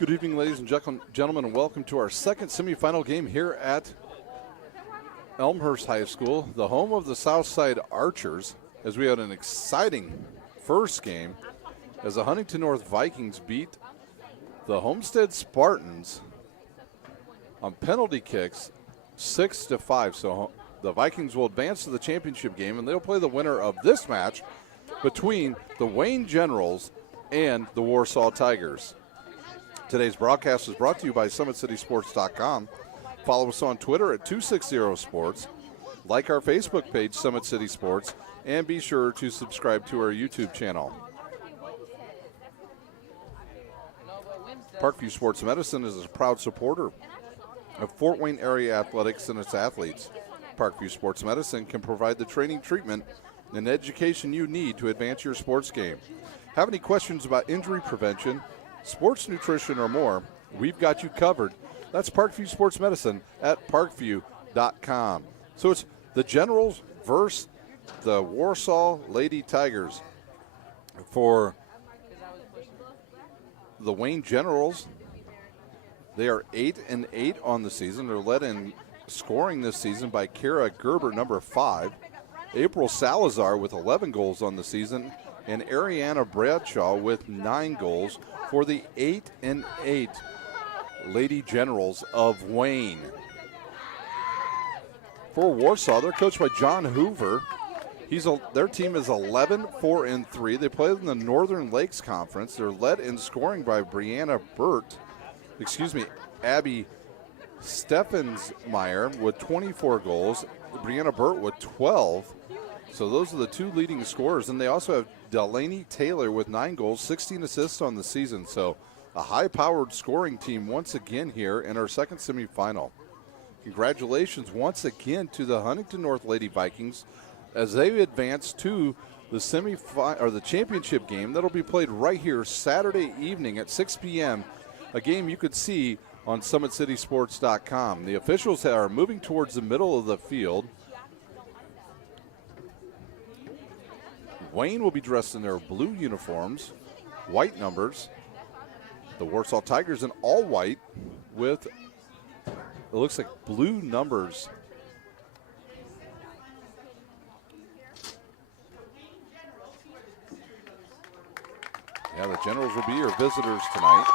Good evening, ladies and gentlemen, and welcome to our second semifinal game here at Elmhurst High School, the home of the Southside Archers, as we had an exciting first game as the Huntington North Vikings beat the Homestead Spartans on penalty kicks 6-5. So the Vikings will advance to the championship game, and they'll play the winner of this match between the Wayne Generals and the Warsaw Tigers. Today's broadcast is brought to you by SummitCitySports.com. Follow us on Twitter at 260sports. Like our Facebook page, Summit City Sports, and be sure to subscribe to our YouTube channel. Parkview Sports Medicine is a proud supporter of Fort Wayne area athletics and its athletes. Parkview Sports Medicine can provide the training, treatment, and education you need to advance your sports game. Have any questions about injury prevention, sports nutrition, or more? We've got you covered. That's Parkview Sports Medicine at parkview.com. So it's the Generals versus the Warsaw Lady Tigers. For the Wayne Generals, they are 8-8 on the season. They're led in scoring this season by Kara Gerber, number 5. April Salazar with 11 goals on the season, and Ariana Bradshaw with 9 goals for the 8-8 Lady Generals of Wayne. For Warsaw, they're coached by John Hoover. Their team is 11-4-3. They play in the Northern Lakes Conference. They're led in scoring by Abby Steffensmeyer with 24 goals, Brianna Burt with 12. So those are the two leading scorers. And they also have Delaney Taylor with 9 goals, 16 assists on the season. So a high-powered scoring team once again here in our second semifinal. Congratulations once again to the Huntington North Lady Vikings as they advance to the championship game that'll be played right here Saturday evening at 6 p.m. A game you could see on SummitCitySports.com. The officials are moving towards the middle of the field. Wayne will be dressed in their blue uniforms, white numbers. The Warsaw Tigers in all white with, it looks like, blue numbers. Yeah, the Generals will be your visitors tonight.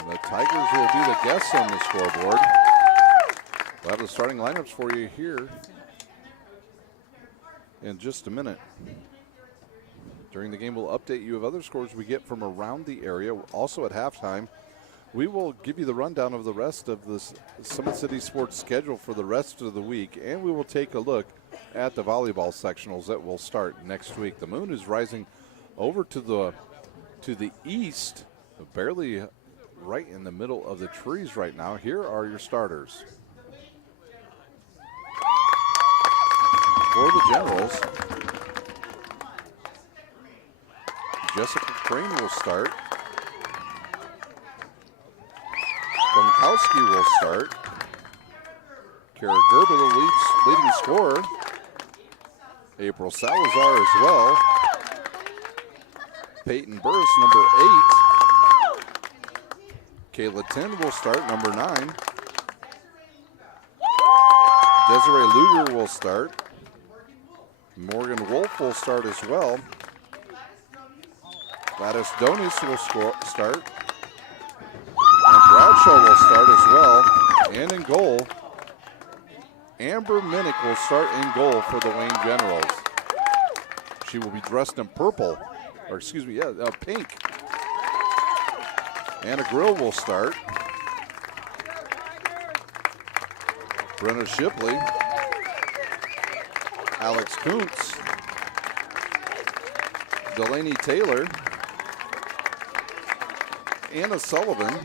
And the Tigers will be the guests on the scoreboard. We'll have the starting lineups for you here in just a minute. During the game, we'll update you of other scores we get from around the area. Also at halftime, we will give you the rundown of the rest of the Summit City Sports schedule for the rest of the week, and we will take a look at the volleyball sectionals that will start next week. The moon is rising over to the east, barely right in the middle of the trees right now. Here are your starters. For the Generals, Jessica Crane will start. Gronkowski will start. Kara Gerber, the leading scorer. April Salazar as well. Peyton Burris, number 8. Kayla Tin will start, number 9. Desiree Luger will start. Morgan Wolf will start as well. Gladys Donis will start. And Bradshaw will start as well. And in goal, Amber Minnick will start in goal for the Wayne Generals. She will be dressed in purple, or pink. Anna Grill will start. Brenna Shipley. Alex Kuntz. Delaney Taylor. Anna Sullivan.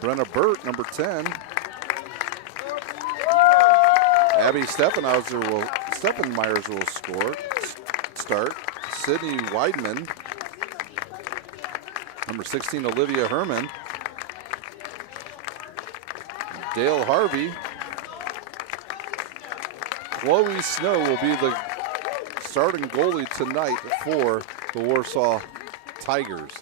Brenna Burt, number 10. Abby Steffenmeyers will start. Sydney Weidman. Number 16, Olivia Herman. Dale Harvey. Chloe Snow will be the starting goalie tonight for the Warsaw Tigers.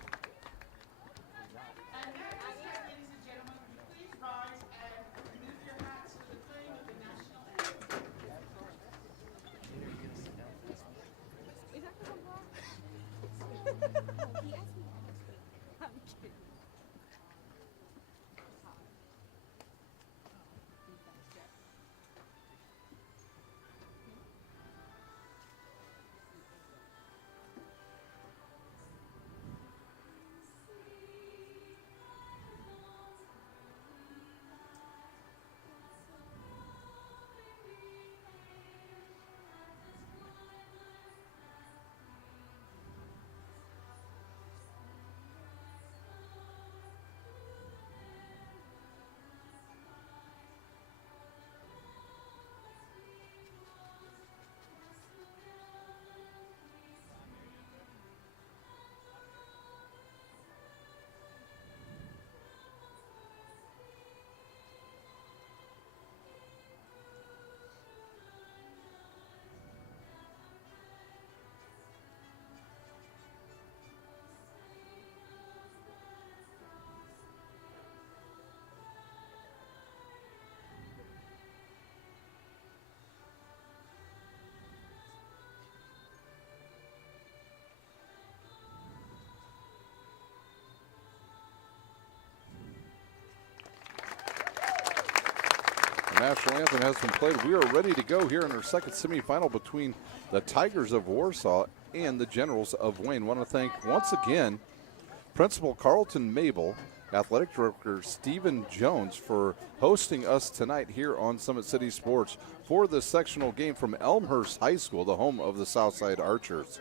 The national anthem has been played. We are ready to go here in our second semifinal between the Tigers of Warsaw and the Generals of Wayne. I want to thank once again Principal Carlton Mabel, Athletic Director Stephen Jones for hosting us tonight here on Summit City Sports for the sectional game from Elmhurst High School, the home of the Southside Archers.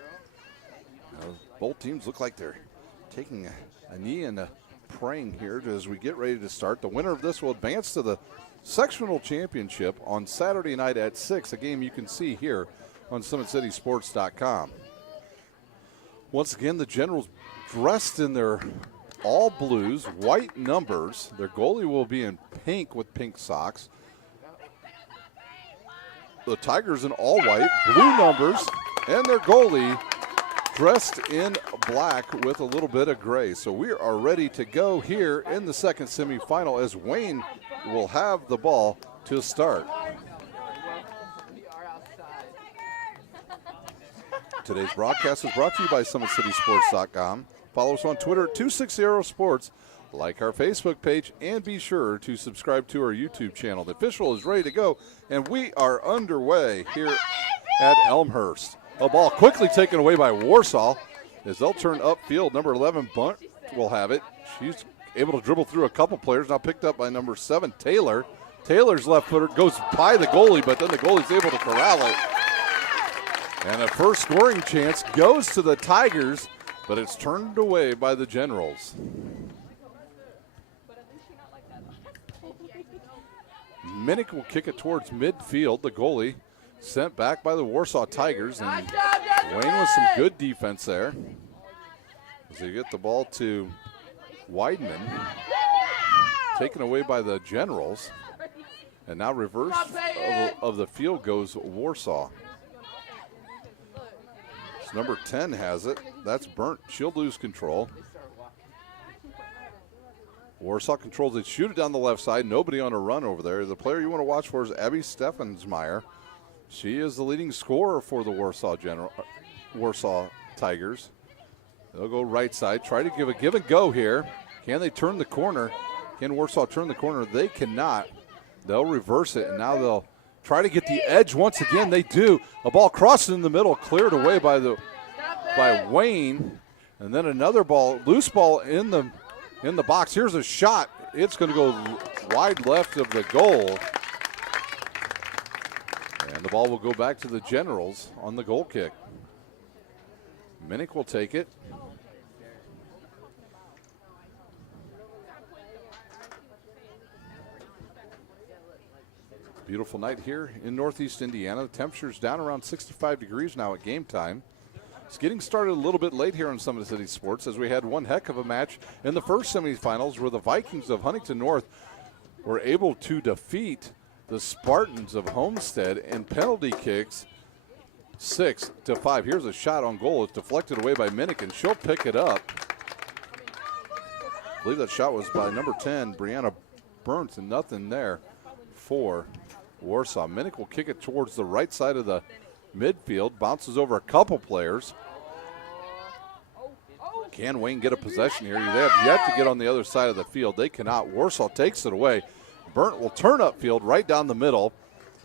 Both teams look like they're taking a knee and praying here as we get ready to start. The winner of this will advance to the sectional championship on Saturday night at 6, a game you can see here on SummitCitySports.com. Once again, the Generals dressed in their all blues, white numbers. Their goalie will be in pink with pink socks. The Tigers in all white, blue numbers, and their goalie dressed in black with a little bit of gray. So we are ready to go here in the second semifinal as Wayne will have the ball to start. Today's broadcast is brought to you by SummitCitySports.com. Follow us on Twitter at 260sports, like our Facebook page, and be sure to subscribe to our YouTube channel. The official is ready to go, and we are underway here at Elmhurst. A ball quickly taken away by Warsaw as they'll turn upfield. Number 11, Bunt, will have it. She's able to dribble through a couple players, now picked up by number 7, Taylor. Taylor's left footer goes by the goalie, but then the goalie's able to corral it. And a first scoring chance goes to the Tigers, but it's turned away by the Generals. Minnick will kick it towards midfield. The goalie sent back by the Warsaw Tigers, and Wayne with some good defense there. As they get the ball to Weidman, taken away by the Generals, and now reverse of the field goes Warsaw. So number 10 has it. That's Burnt. She'll lose control. Warsaw controls it. Shoot it down the left side. Nobody on a run over there. The player you want to watch for is Abby Steffensmeyer. She is the leading scorer for the Warsaw Tigers. They'll go right side. Try to give a give and go here. Can they turn the corner? Can Warsaw turn the corner? They cannot. They'll reverse it, and now they'll try to get the edge once again. They do. A ball crossing in the middle, cleared away by Wayne, and then another ball, loose ball in the box. Here's a shot. It's going to go wide left of the goal, and the ball will go back to the Generals on the goal kick. Minnick will take it. Beautiful night here in Northeast Indiana. The temperature's down around 65 degrees now at game time. It's getting started a little bit late here on Summit City Sports as we had one heck of a match in the first semifinals where the Vikings of Huntington North were able to defeat the Spartans of Homestead in penalty kicks 6-5. Here's a shot on goal. It's deflected away by Minnick, and she'll pick it up. I believe that shot was by number 10, Brianna Burns, and nothing there for Warsaw. Minnick will kick it towards the right side of the midfield. Bounces over a couple players. Can Wayne get a possession here? They have yet to get on the other side of the field. They cannot. Warsaw takes it away. Burnt will turn upfield right down the middle.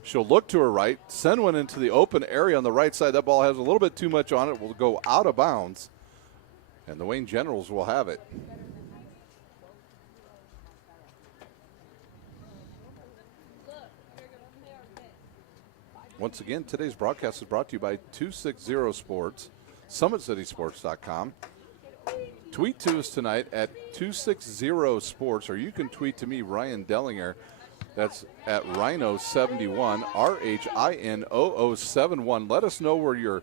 She'll look to her right, send one into the open area on the right side. That ball has a little bit too much on it. Will go out of bounds, and the Wayne Generals will have it. Once again, today's broadcast is brought to you by 260 Sports, SummitCitySports.com. Tweet to us tonight at 260 Sports, or you can tweet to me, Ryan Dellinger. That's at Rhino71, RHINOO71. Let us know where you're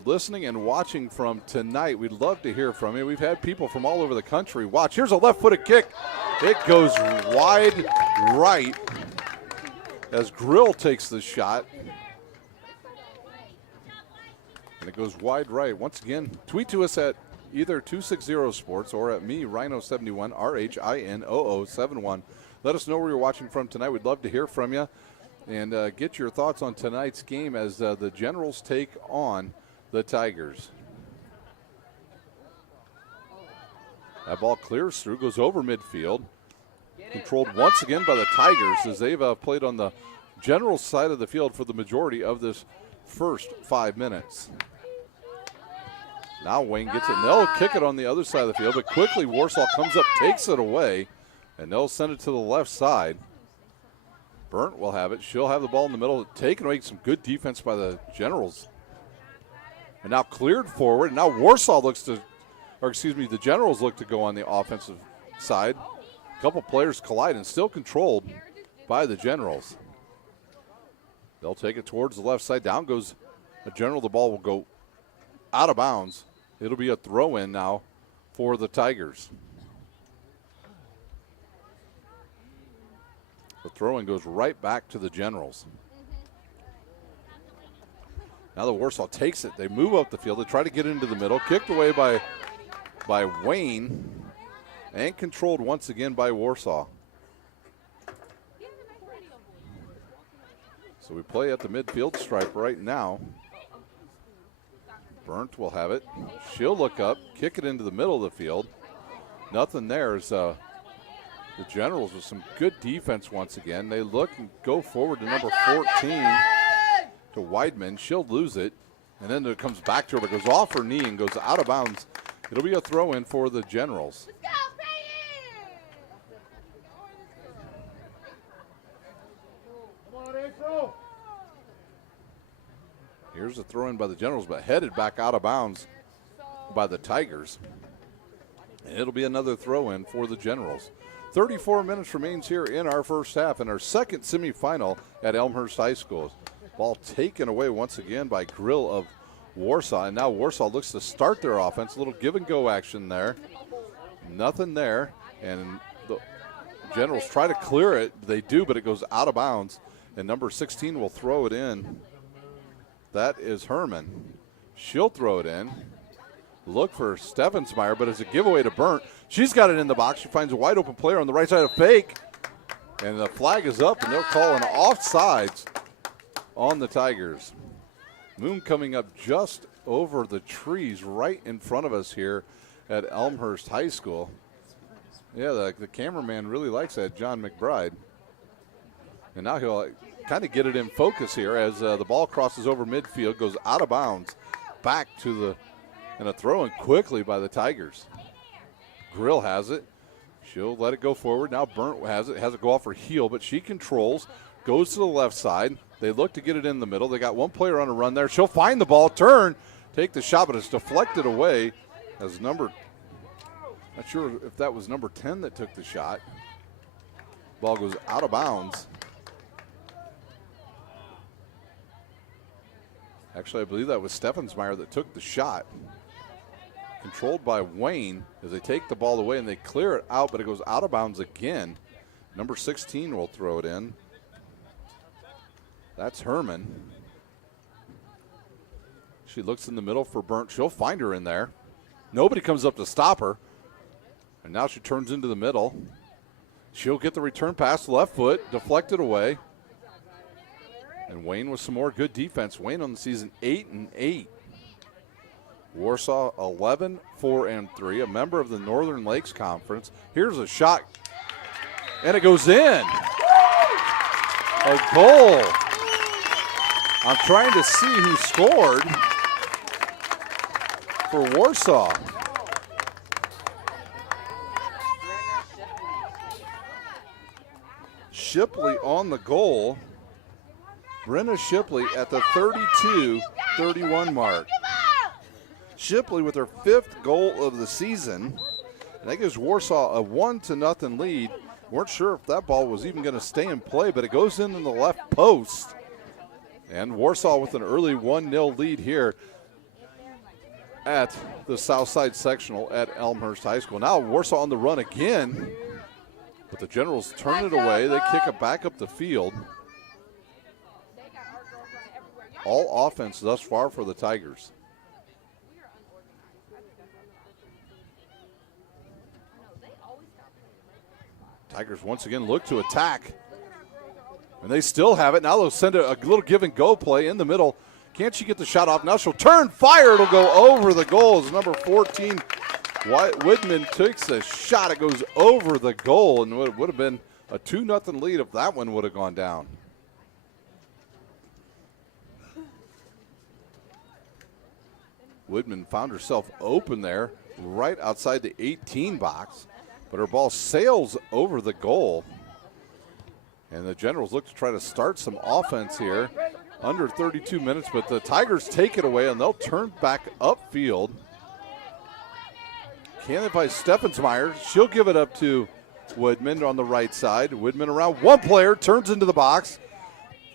listening and watching from tonight. We'd love to hear from you. We've had people from all over the country watch. Here's a left-footed kick. It goes wide right as Grill takes the shot. And it goes wide right. Once again, tweet to us at either 260 Sports or at me, Rhino71, RHINOO71. Let us know where you're watching from tonight. We'd love to hear from you and get your thoughts on tonight's game as the Generals take on the Tigers. That ball clears through, goes over midfield. Controlled once again by the Tigers as they've played on the Generals side of the field for the majority of this first 5 minutes. Now Wayne gets it, and they'll kick it on the other side of the field, but quickly Warsaw comes up, takes it away, and they'll send it to the left side. Burnt will have it. She'll have the ball in the middle, taken away. Some good defense by the Generals. And now cleared forward, and now Warsaw the Generals look to go on the offensive side. A couple players collide and still controlled by the Generals. They'll take it towards the left side. Down goes the General. The ball will go out of bounds. It'll be a throw-in now for the Tigers. The throw-in goes right back to the Generals. Now the Warsaw takes it. They move up the field. They try to get into the middle. Kicked away by Wayne and controlled once again by Warsaw. So we play at the midfield stripe right now. Burnt will have it. She'll look up, kick it into the middle of the field. Nothing there as the Generals with some good defense once again. They look and go forward to number 14, to Weidman. She'll lose it, and then it comes back to her, but goes off her knee and goes out of bounds. It'll be a throw-in for the Generals. Here's a throw-in by the Generals, but headed back out of bounds by the Tigers. And it'll be another throw-in for the Generals. 34 minutes remains here in our first half in our second semifinal at Elmhurst High School. Ball taken away once again by Grill of Warsaw. And now Warsaw looks to start their offense. A little give-and-go action there. Nothing there. And the Generals try to clear it. They do, but it goes out of bounds. And number 16 will throw it in. That is Herman. She'll throw it in. Look for Steffensmeyer, but it's a giveaway to Burnt. She's got it in the box. She finds a wide open player on the right side of Fake. And the flag is up, and they'll call an offsides on the Tigers. Moon coming up just over the trees right in front of us here at Elmhurst High School. Yeah, the cameraman really likes that, John McBride. And now he'll kind of get it in focus here as the ball crosses over midfield, goes out of bounds, back to the, and a throw in quickly by the Tigers. Grill has it. She'll let it go forward. Now Burnt has it go off her heel, but she controls, goes to the left side. They look to get it in the middle. They got one player on a run there. She'll find the ball, turn, take the shot, but it's deflected away as not sure if that was number 10 that took the shot. Ball goes out of bounds. Actually, I believe that was Steffensmeyer that took the shot. Controlled by Wayne as they take the ball away and they clear it out, but it goes out of bounds again. Number 16 will throw it in. That's Herman. She looks in the middle for Burnt. She'll find her in there. Nobody comes up to stop her. And now she turns into the middle. She'll get the return pass, left foot, deflected away. And Wayne with some more good defense. Wayne on the season 8-8. Warsaw 11-4-3, a member of the Northern Lakes Conference. Here's a shot, and it goes in. A goal. I'm trying to see who scored for Warsaw. Shipley on the goal. Brenna Shipley at the 32-31 mark. Shipley with her 5th goal of the season. And that gives Warsaw a 1-0 lead. Weren't sure if that ball was even going to stay in play, but it goes in the left post. And Warsaw with an early 1-0 lead here at the Southside Sectional at Elmhurst High School. Now Warsaw on the run again, but the Generals turn it away. They kick it back up the field. All offense thus far for the Tigers. Tigers once again look to attack. And they still have it. Now they'll send a little give and go play in the middle. Can't she get the shot off? Now she'll turn, fire. It'll go over the goal. As number 14, Whitman takes a shot. It goes over the goal, and it would have been a 2-0 lead if that one would have gone down. Whitman found herself open there right outside the 18 box, but her ball sails over the goal. And the Generals look to try to start some offense here. Under 32 minutes, but the Tigers take it away, and they'll turn back upfield. Candidate by Steffensmeyer. She'll give it up to Woodman on the right side. Woodman around one player, turns into the box.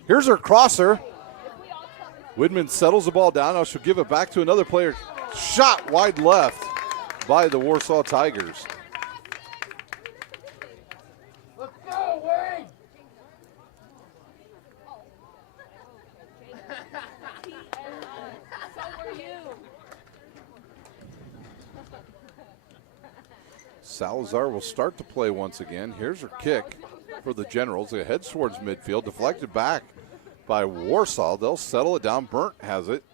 Here's her crosser. Woodman settles the ball down. Now she'll give it back to another player. Shot wide left by the Warsaw Tigers. Let's go, Wayne! Salazar will start to play once again. Here's her kick for the Generals. They head towards midfield, deflected back by Warsaw. They'll settle it down. Burnt has it.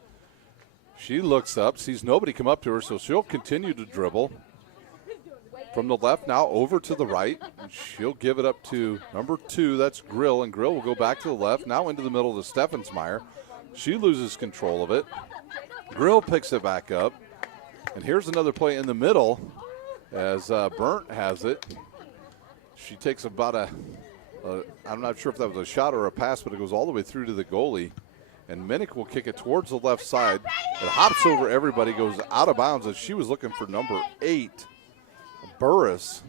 She looks up, sees nobody come up to her, so she'll continue to dribble. From the left now over to the right. And she'll give it up to number 2, that's Grill, and Grill will go back to the left, now into the middle to Steffensmeyer. She loses control of it. Grill picks it back up. And here's another play in the middle as Burnt has it. She takes about I'm not sure if that was a shot or a pass, but it goes all the way through to the goalie. And Minnick will kick it towards the left side. It hops over everybody, goes out of bounds as she was looking for number 8, Burris.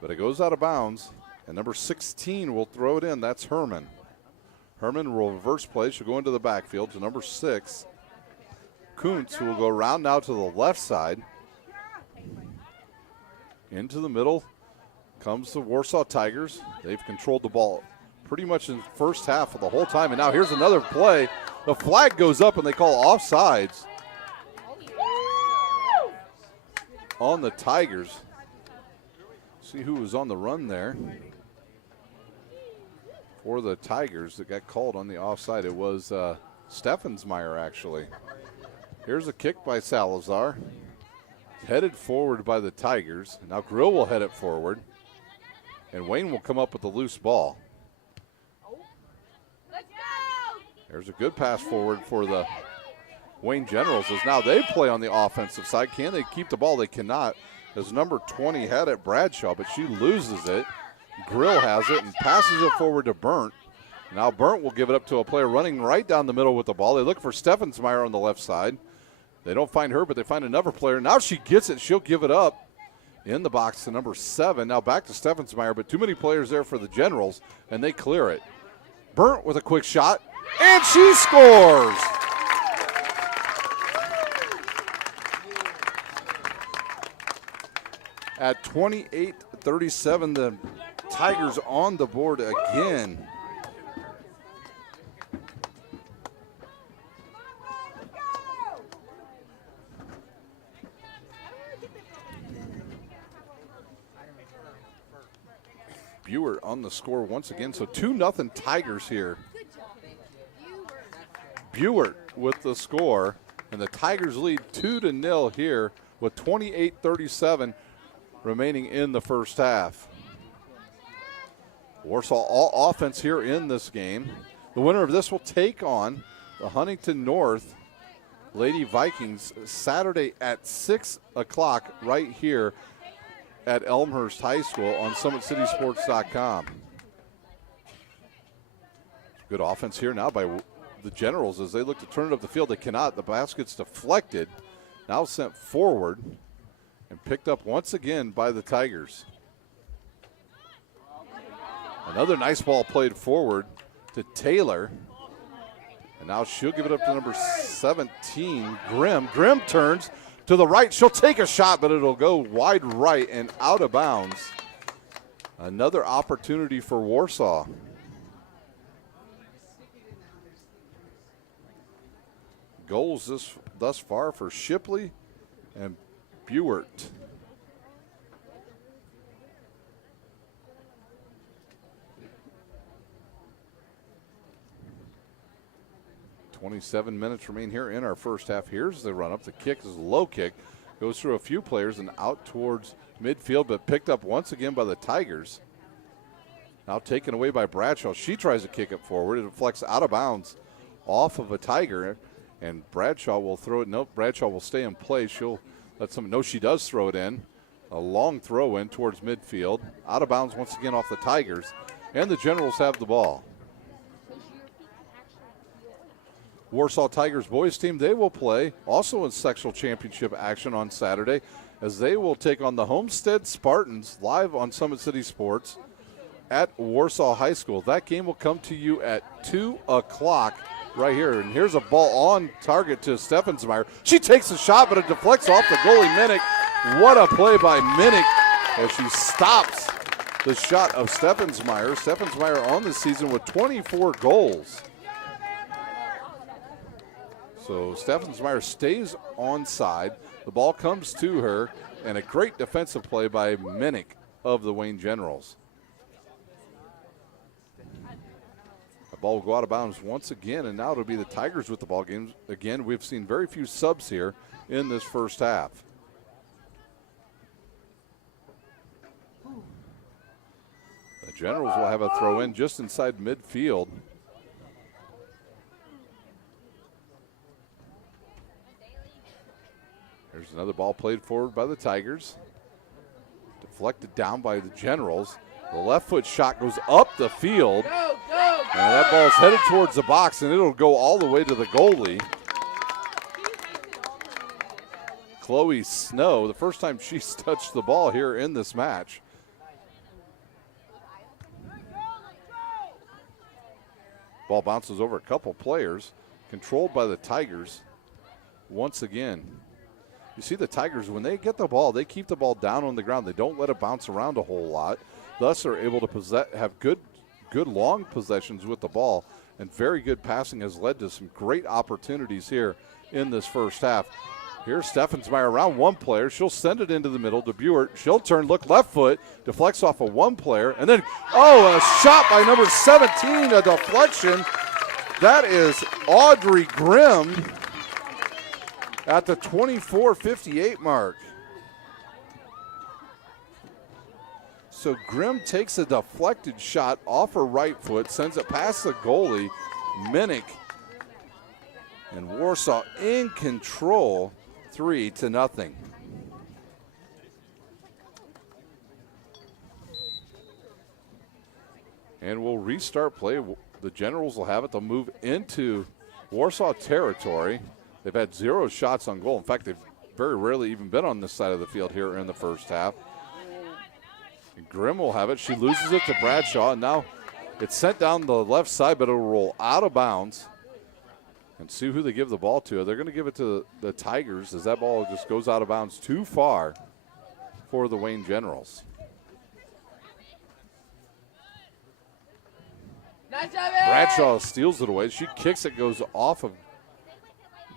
But it goes out of bounds, and number 16 will throw it in. That's Herman. Herman will reverse play. She'll go into the backfield to number 6, Kuntz, who will go around now to the left side. Into the middle comes the Warsaw Tigers. They've controlled the ball pretty much in the first half of the whole time. And now here's another play. The flag goes up and they call offsides on the Tigers. See who was on the run there for the Tigers that got called on the offside. It was Steffensmeyer, actually. Here's a kick by Salazar. Headed forward by the Tigers. Now Grill will head it forward. And Wayne will come up with the loose ball. There's a good pass forward for the Wayne Generals as now they play on the offensive side. Can they keep the ball? They cannot, as number 20 had it, Bradshaw, but she loses it. Grill has it and passes it forward to Burnt. Now Burnt will give it up to a player running right down the middle with the ball. They look for Steffensmeyer on the left side. They don't find her, but they find another player. Now she gets it. She'll give it up in the box to number 7. Now back to Steffensmeyer, but too many players there for the Generals, and they clear it. Burnt with a quick shot, and she scores. At 28-37, the Tigers on the board again. Buert on the score once again. So 2-0 Tigers here. Buert with the score, and the Tigers lead 2-0 here with 28:37 remaining in the first half. Warsaw all offense here in this game. The winner of this will take on the Huntington North Lady Vikings Saturday at 6 o'clock right here at Elmhurst High School on SummitCitySports.com. Good offense here now by the Generals as they look to turn it up the field. They cannot. The basket's deflected, now sent forward and picked up once again by the Tigers. Another nice ball played forward to Taylor. And now she'll give it up to number 17, Grimm. Grimm turns to the right. She'll take a shot, but it'll go wide right and out of bounds. Another opportunity for Warsaw. Goals thus far for Shipley and Buert. .27 remain here in our first half. Here's the run up. The kick is a low kick. Goes through a few players and out towards midfield, but picked up once again by the Tigers. Now taken away by Bradshaw. She tries to kick it forward. It deflects out of bounds off of a Tiger, and Bradshaw will throw it. Nope, Bradshaw will stay in play. She'll let someone know she does throw it in. A long throw in towards midfield. Out of bounds once again off the Tigers, and the Generals have the ball. Warsaw Tigers boys team, they will play also in sectional championship action on Saturday as they will take on the Homestead Spartans live on Summit City Sports at Warsaw High School. That game will come to you at 2 o'clock right here. And here's a ball on target to Steffensmeyer. She takes a shot, but it deflects off the goalie, Minnick. What a play by Minnick as she stops the shot of Steffensmeyer. Steffensmeyer on the season with 24 goals. So Steffensmeyer stays onside. The ball comes to her, and a great defensive play by Minnick of the Wayne Generals. The ball will go out of bounds once again, and now it'll be the Tigers with the ball game. Again, we've seen very few subs here in this first half. The Generals will have a throw in just inside midfield. There's another ball played forward by the Tigers. Deflected down by the Generals. The left foot shot goes up the field. And that ball's headed towards the box, and it'll go all the way to the goalie. Chloe Snow, the first time she's touched the ball here in this match. Ball bounces over a couple players, controlled by the Tigers once again. You see the Tigers, when they get the ball, they keep the ball down on the ground. They don't let it bounce around a whole lot. Thus, are able to have good long possessions with the ball, and very good passing has led to some great opportunities here in this first half. Here's Steffensmeyer around one player. She'll send it into the middle to Buert. She'll turn, look left foot, deflects off of one player, and then, a shot by number 17, a deflection. That is Audrey Grimm at the 24:58 mark. So Grimm takes a deflected shot off her right foot, sends it past the goalie, Minnick. And Warsaw in control, 3-0. And we'll restart play. The Generals will have it. They'll move into Warsaw territory. They've had 0 shots on goal. In fact, they've very rarely even been on this side of the field here in the first half. And Grimm will have it. She loses it to Bradshaw, and now it's sent down the left side, but it'll roll out of bounds. And see who they give the ball to. They're going to give it to the Tigers as that ball just goes out of bounds too far for the Wayne Generals. Bradshaw steals it away. She kicks it, goes off of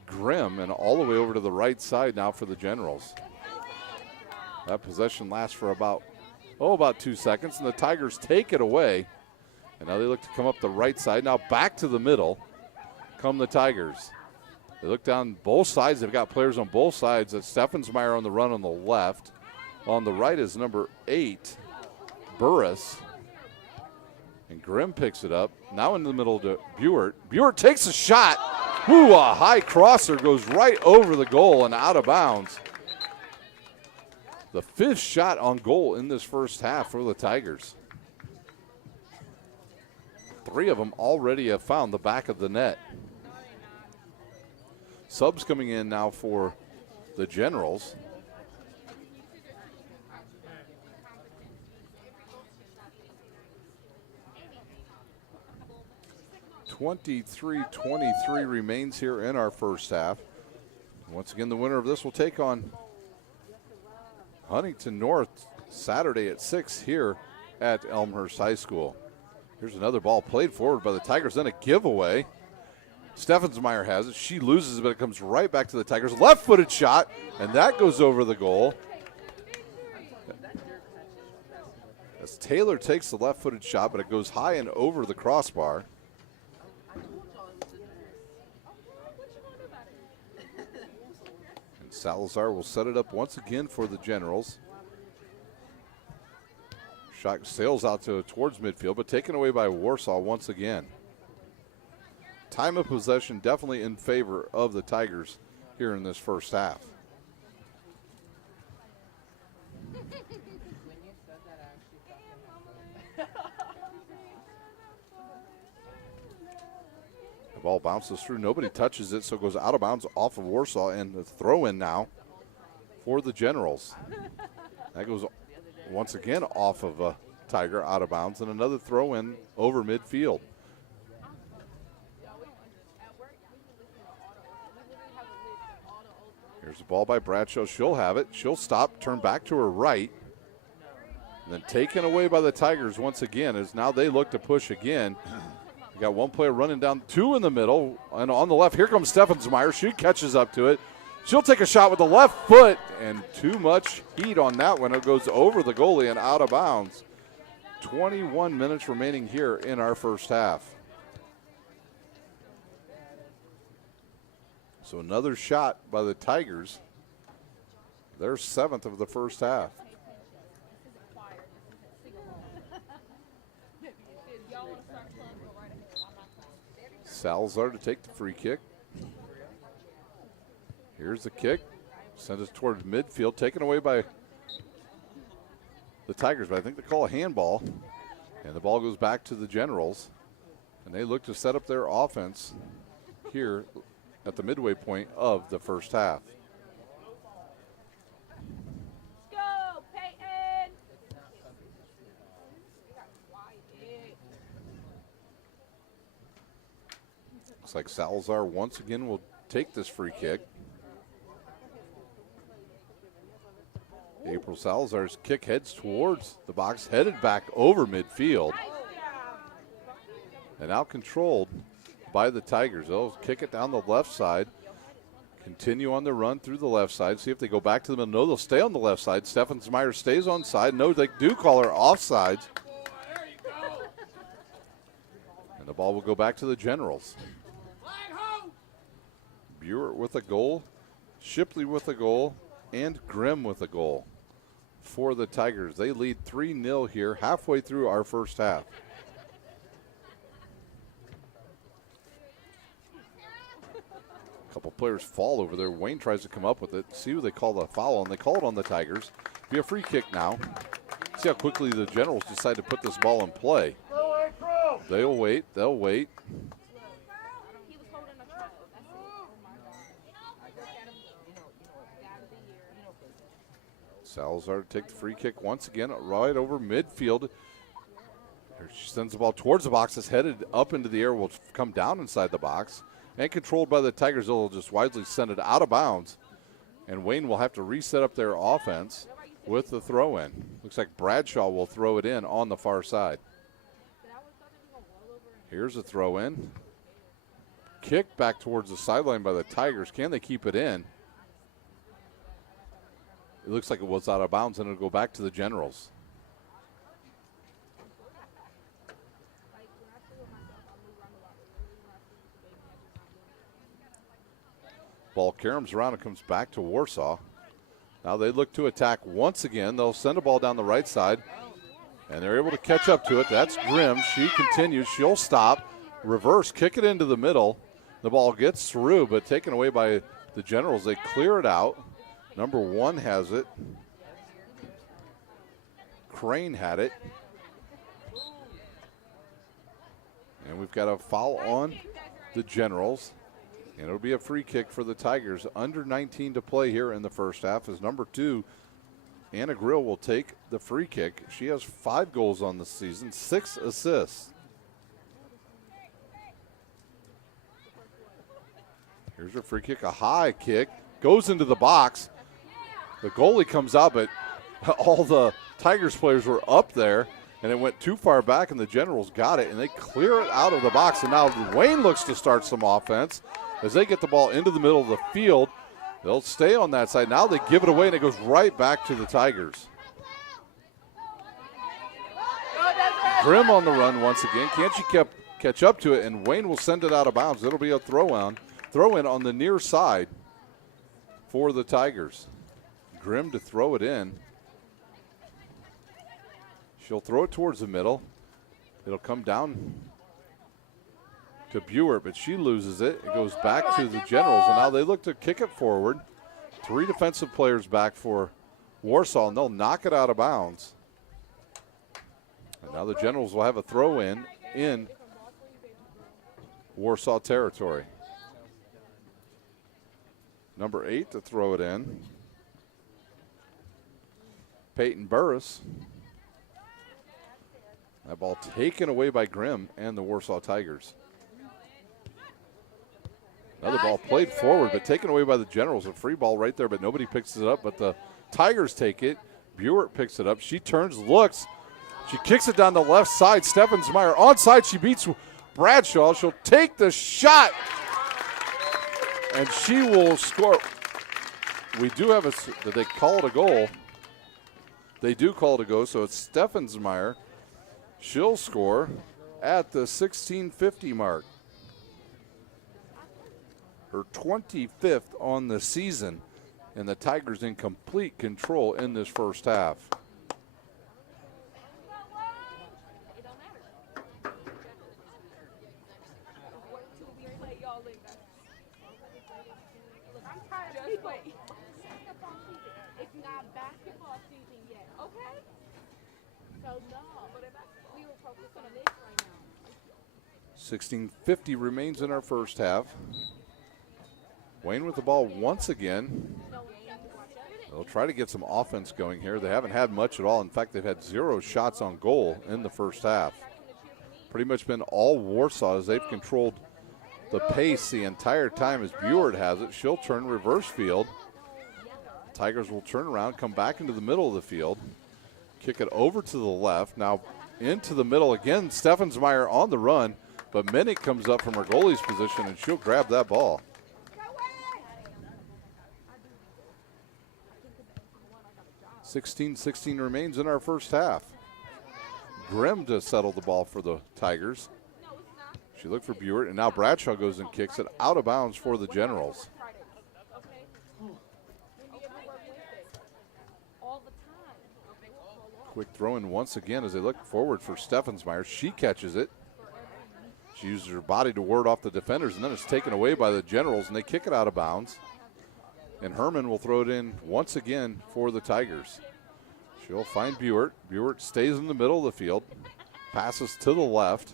Grimm and all the way over to the right side now for the Generals. That possession lasts for about about 2 seconds, and the Tigers take it away. And now they look to come up the right side. Now back to the middle come the Tigers. They look down both sides. They've got players on both sides. That's Steffensmeyer on the run on the left. On the right is number 8, Burris. And Grimm picks it up. Now in the middle to Buert. Buert takes a shot. Ooh, a high crosser goes right over the goal and out of bounds. The 5th shot on goal in this first half for the Tigers. 3 of them already have found the back of the net. Subs coming in now for the Generals. (23-23) remains here in our first half. Once again, the winner of this will take on Huntington North Saturday at 6 here at Elmhurst High School. Here's another ball played forward by the Tigers, then a giveaway. Steffensmeyer has it. She loses it, but it comes right back to the Tigers. Left-footed shot, and that goes over the goal. As Taylor takes the left-footed shot, but it goes high and over the crossbar. And Salazar will set it up once again for the Generals. Shot sails out towards midfield, but taken away by Warsaw once again. Time of possession definitely in favor of the Tigers here in this first half. The ball bounces through. Nobody touches it, so it goes out of bounds off of Warsaw, and the throw-in now for the Generals. That goes once again off of a Tiger, out of bounds, and another throw-in over midfield. Here's the ball by Bradshaw. She'll have it. She'll stop, turn back to her right. And then taken away by the Tigers once again, as now they look to push again. We got one player running down, 2 in the middle, and on the left, here comes Steffensmeyer. She catches up to it. She'll take a shot with the left foot, and too much heat on that one. It goes over the goalie and out of bounds. 21 minutes remaining here in our first half. So another shot by the Tigers. Their 7th of the first half. Salazar to take the free kick. Here's the kick. Sends it towards midfield, taken away by the Tigers, but I think they call a handball. And the ball goes back to the Generals. And they look to set up their offense here at the midway point of the first half. Go, Peyton! Looks like Salazar once again will take this free kick. April Salazar's kick heads towards the box, headed back over midfield. And now controlled by the Tigers. They'll kick it down the left side, continue on the run through the left side, see if they go back to the middle. No, they'll stay on the left side. Steffensmeyer stays on side. No, they do call her offsides. And the ball will go back to the Generals. Buert with a goal, Shipley with a goal, and Grimm with a goal for the Tigers. They lead 3-0 here halfway through our first half. A couple players fall over there. Wayne tries to come up with it, see who they call the foul on. They call it on the Tigers. Be a free kick now. See how quickly the Generals decide to put this ball in play. They'll wait, they'll wait. Salazar to take the free kick once again, right over midfield. She sends the ball towards the box. It's headed up into the air, will come down inside the box. And controlled by the Tigers, they'll just wisely send it out of bounds. And Wayne will have to reset up their offense with the throw-in. Looks like Bradshaw will throw it in on the far side. Here's a throw-in. Kick back towards the sideline by the Tigers. Can they keep it in? It looks like it was out of bounds, and it'll go back to the Generals. Ball caroms around and comes back to Warsaw. Now they look to attack once again. They'll send a ball down the right side, and they're able to catch up to it. That's Grimm. She continues. She'll stop, reverse, kick it into the middle. The ball gets through, but taken away by the Generals. They clear it out. Number 1 has it. Crane had it. And we've got a foul on the Generals. And it'll be a free kick for the Tigers. Under 19 to play here in the first half as number 2, Anna Grill, will take the free kick. She has 5 goals on the season, 6 assists. Here's her free kick, a high kick, goes into the box. The goalie comes out, but all the Tigers players were up there, and it went too far back, and the Generals got it, and they clear it out of the box. And now Wayne looks to start some offense as they get the ball into the middle of the field. They'll stay on that side. Now they give it away, and it goes right back to the Tigers. Grimm on the run once again. Can't she catch up to it, and Wayne will send it out of bounds. It'll be a throw-in on the near side for the Tigers. Grimm to throw it in. She'll throw it towards the middle. It'll come down to Buert, but she loses it. It goes back to the Generals, and now they look to kick it forward. 3 defensive players back for Warsaw, and they'll knock it out of bounds. And now the Generals will have a throw-in in Warsaw territory. Number 8 to throw it in. Peyton Burris. That ball taken away by Grimm and the Warsaw Tigers. Another ball played forward, but taken away by the Generals. A free ball right there, but nobody picks it up. But the Tigers take it. Buert picks it up. She turns, looks. She kicks it down the left side. Steffensmeyer onside. She beats Bradshaw. She'll take the shot, and she will score. We do have did they call it a goal? They do call it a goal, so it's Steffensmeyer. She'll score at the 16:50 mark. Her 25th on the season, and the Tigers in complete control in this first half. It's not basketball season yet, okay? So no, but we were focused on this right now. 16:50 remains in our first half. Wayne with the ball once again. They'll try to get some offense going here. They haven't had much at all. In fact, they've had 0 shots on goal in the first half. Pretty much been all Warsaw as they've controlled the pace the entire time as Buert has it. She'll turn reverse field. Tigers will turn around, come back into the middle of the field, kick it over to the left. Now into the middle again. Steffensmeyer on the run, but Minnick comes up from her goalie's position, and she'll grab that ball. 16-16 remains in our first half. Grimm to settle the ball for the Tigers. She looked for Buert, and now Bradshaw goes and kicks it out of bounds for the Generals. Quick throw in once again as they look forward for Steffensmeyer. She catches it. She uses her body to ward off the defenders, and then it's taken away by the Generals, and they kick it out of bounds. And Herman will throw it in once again for the Tigers. She'll find Buert. Buert stays in the middle of the field, passes to the left.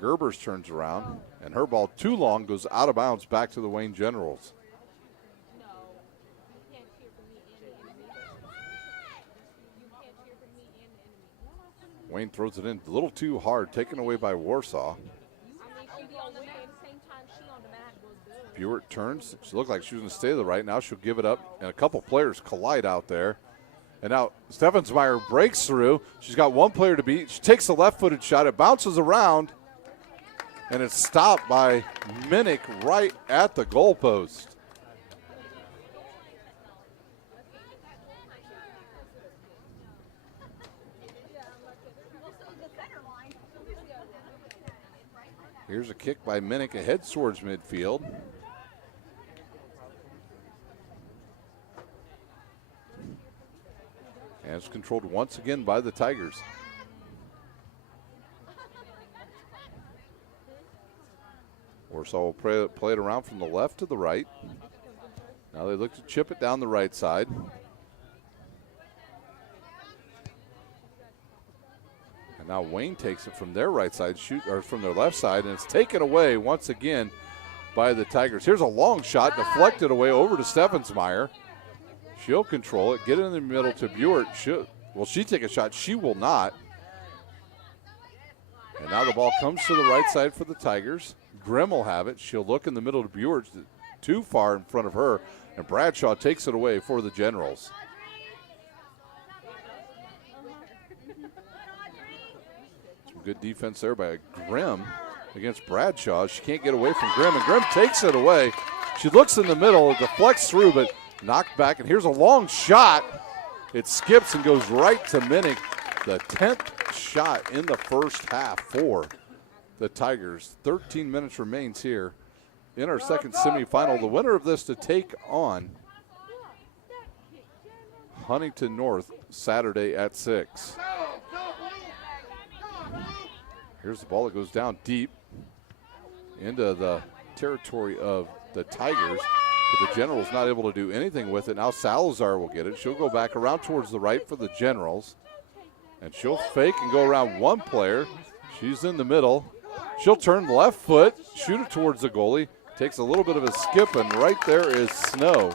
Gerbers turns around, and her ball too long goes out of bounds back to the Wayne Generals. Wayne throws it in a little too hard, taken away by Warsaw. Buert turns. She looked like she was going to stay to the right. Now she'll give it up, and a couple players collide out there. And now Steffensmeyer breaks through. She's got one player to beat. She takes a left-footed shot. It bounces around, and it's stopped by Minnick right at the goalpost. Here's a kick by Minnick ahead towards midfield. It's controlled once again by the Tigers. Warsaw will play it around from the left to the right. Now they look to chip it down the right side. And now Wayne takes it from their right side, from their left side, and it's taken away once again by the Tigers. Here's a long shot, deflected away over to Steffensmeyer. She'll control it, get it in the middle to Buert. Will she take a shot? She will not. And now the ball comes to the right side for the Tigers. Grimm will have it. She'll look in the middle to Buert, too far in front of her, and Bradshaw takes it away for the Generals. Some good defense there by Grimm against Bradshaw. She can't get away from Grimm, and Grimm takes it away. She looks in the middle, deflects through, but knocked back, and here's a long shot. It skips and goes right to Minnick. The 10th shot in the first half for the Tigers. 13 minutes remains here in our second semifinal. The winner of this to take on Huntington North Saturday at 6. Here's the ball that goes down deep into the territory of the Tigers. But the Generals not able to do anything with it. Now Salazar will get it. She'll go back around towards the right for the Generals. And she'll fake and go around one player. She's in the middle. She'll turn left foot, shoot it towards the goalie. Takes a little bit of a skip, and right there is Snow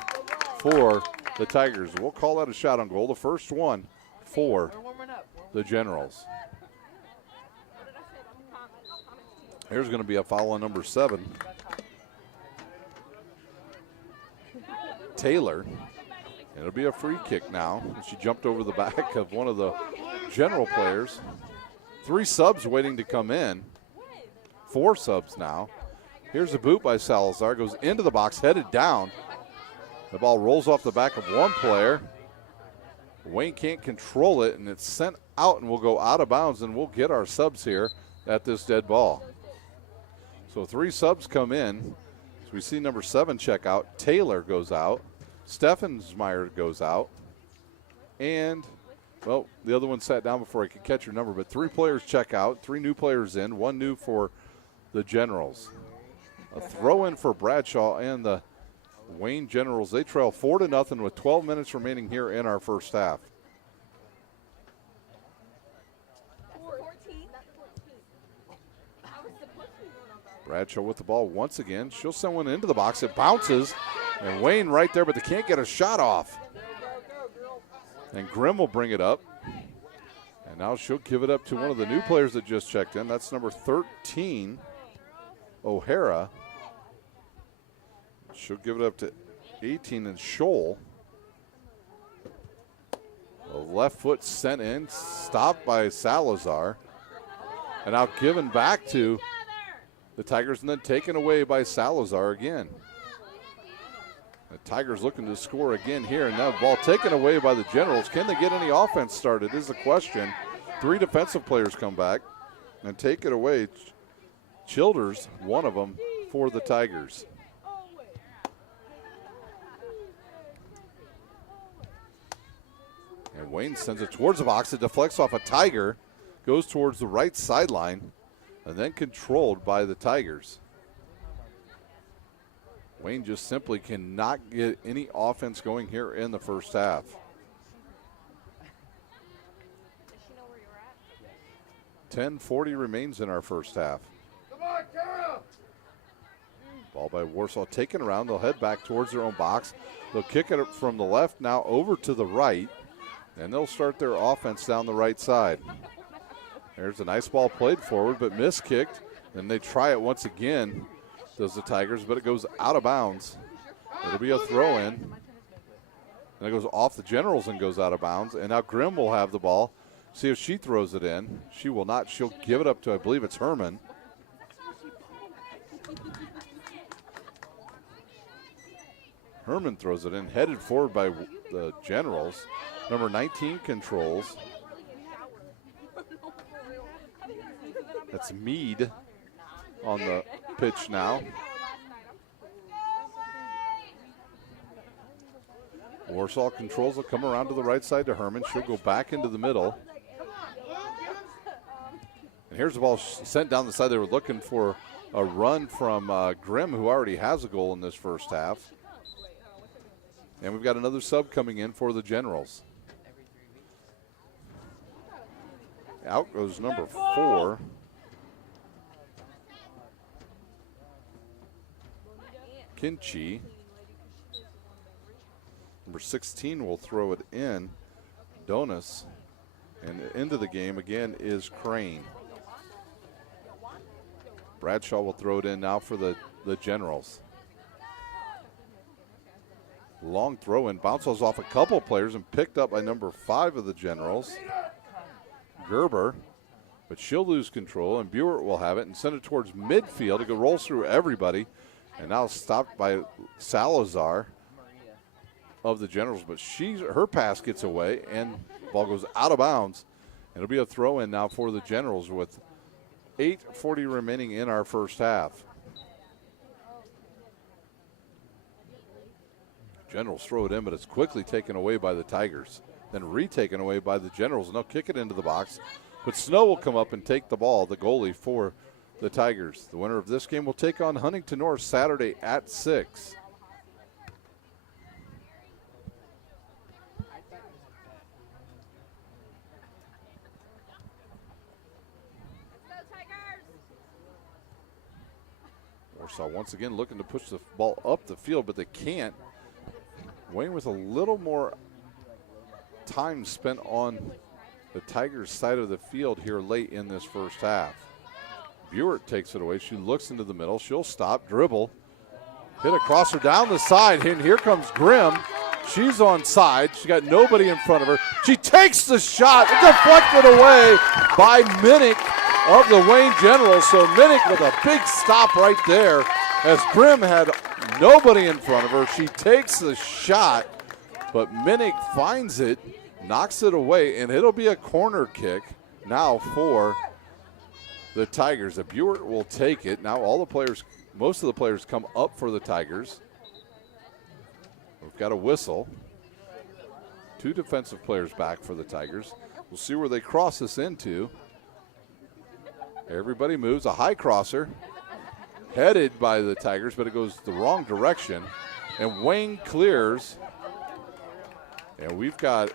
for the Tigers. We'll call that a shot on goal. The first one for the Generals. Here's going to be a foul on number 7. Taylor. It'll be a free kick now. She jumped over the back of one of the General players. 3 subs waiting to come in. 4 subs now. Here's a boot by Salazar. Goes into the box, headed down. The ball rolls off the back of one player. Wayne can't control it, and it's sent out and will go out of bounds, and we'll get our subs here at this dead ball. So 3 subs come in. So we see number 7 check out. Taylor goes out. Steffensmeyer goes out. And, well, the other one sat down before I could catch her number, but 3 players check out, 3 new players in, 1 new for the Generals. A throw in for Bradshaw and the Wayne Generals. They trail 4-0 with 12 minutes remaining here in our first half. Bradshaw with the ball once again. She'll send one into the box. It bounces, and Wayne right there, but they can't get a shot off. And Grimm will bring it up. And now she'll give it up to one of the new players that just checked in. That's number 13, O'Hara. She'll give it up to 18 and Scholl. A left foot sent in, stopped by Salazar. And now given back to the Tigers and then taken away by Salazar again. The Tigers looking to score again here, and now the ball taken away by the Generals. Can they get any offense started is the question. 3 defensive players come back and take it away. Childers, one of them, for the Tigers. And Wayne sends it towards the box. It deflects off a Tiger, goes towards the right sideline, and then controlled by the Tigers. Wayne just simply cannot get any offense going here in the first half. Does she know where you're at? 10:40 remains in our first half. Come on, Carol! Ball by Warsaw taken around. They'll head back towards their own box. They'll kick it from the left now over to the right, and they'll start their offense down the right side. There's a nice ball played forward, but miskicked. And they try it once again, does the Tigers, but it goes out of bounds. It'll be a throw in. And it goes off the Generals and goes out of bounds. And now Grimm will have the ball. See if she throws it in. She will not. She'll give it up to, I believe it's Herman. Herman throws it in, headed forward by the Generals. Number 19 controls. That's Mead on the pitch now. Warsaw controls will come around to the right side to Herman. She'll go back into the middle. And here's the ball sent down the side. They were looking for a run from Grimm, who already has a goal in this first half. And we've got another sub coming in for the Generals. Out goes number 4. Kinchi. Number 16 will throw it in. Donis. And into the game again is Crane. Bradshaw will throw it in now for the Generals. Long throw in, bounces off a couple players and picked up by number 5 of the Generals, Gerber. But she'll lose control, and Buert will have it and send it towards midfield. It rolls through everybody, and now stopped by Salazar of the Generals. But her pass gets away, and the ball goes out of bounds. And it'll be a throw in now for the Generals with 8:40 remaining in our first half. Generals throw it in, but it's quickly taken away by the Tigers. Then retaken away by the Generals, and they'll kick it into the box. But Snow will come up and take the ball, the goalie for the Tigers. The winner of this game will take on Huntington North Saturday at 6. Warsaw once again looking to push the ball up the field, but they can't. Wayne with a little more time spent on the Tigers' side of the field here late in this first half. Buert takes it away. She looks into the middle. She'll stop, dribble, hit a crosser down the side, and here comes Grimm. She's on side. She got nobody in front of her. She takes the shot, deflected away by Minnick of the Wayne Generals. So Minnick with a big stop right there as Grimm had nobody in front of her. She takes the shot, but Minnick finds it, knocks it away, and it'll be a corner kick now for the Tigers. The Buert will take it. Now most of the players come up for the Tigers. We've got a whistle. 2 defensive players back for the Tigers. We'll see where they cross this into. Everybody moves. A high crosser headed by the Tigers, but it goes the wrong direction. And Wayne clears. And we've got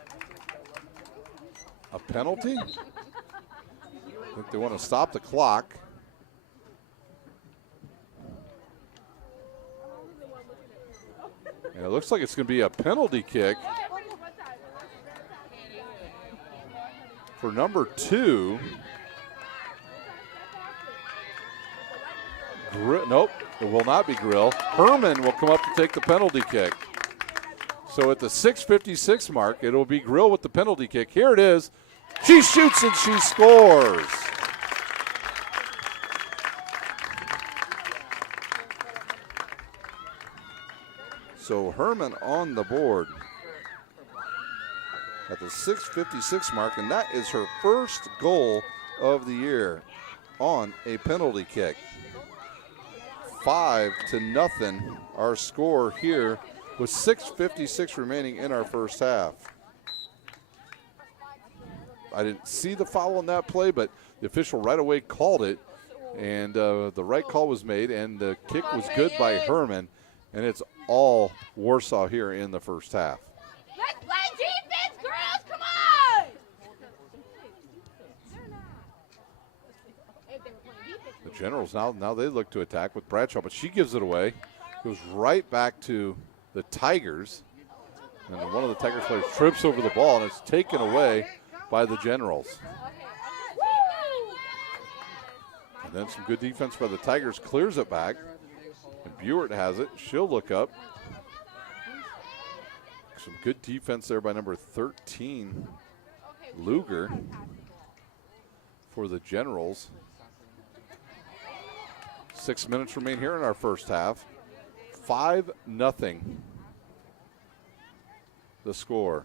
a penalty. I think they want to stop the clock. And it looks like it's going to be a penalty kick for number 2. Nope, it will not be Grill. Herman will come up to take the penalty kick. So at the 6:56 mark, it'll be Grill with the penalty kick. Here it is. She shoots and she scores. So Herman on the board at the 6:56 mark, and that is her first goal of the year on a penalty kick. 5-0 our score here with 6:56 remaining in our first half. I didn't see the foul on that play, but the official right away called it, and the right call was made, and the kick was good by Herman, and it's all Warsaw here in the first half. Let's play defense, girls. Come on. The Generals now they look to attack with Bradshaw, but she gives it away. Goes right back to the Tigers. And one of the Tigers players trips over the ball, and it's taken away by the Generals. And then some good defense by the Tigers, clears it back. And Buert has it. She'll look up. Some good defense there by number 13, Luger, for the Generals. 6 minutes remain here in our first half. 5-0 the score.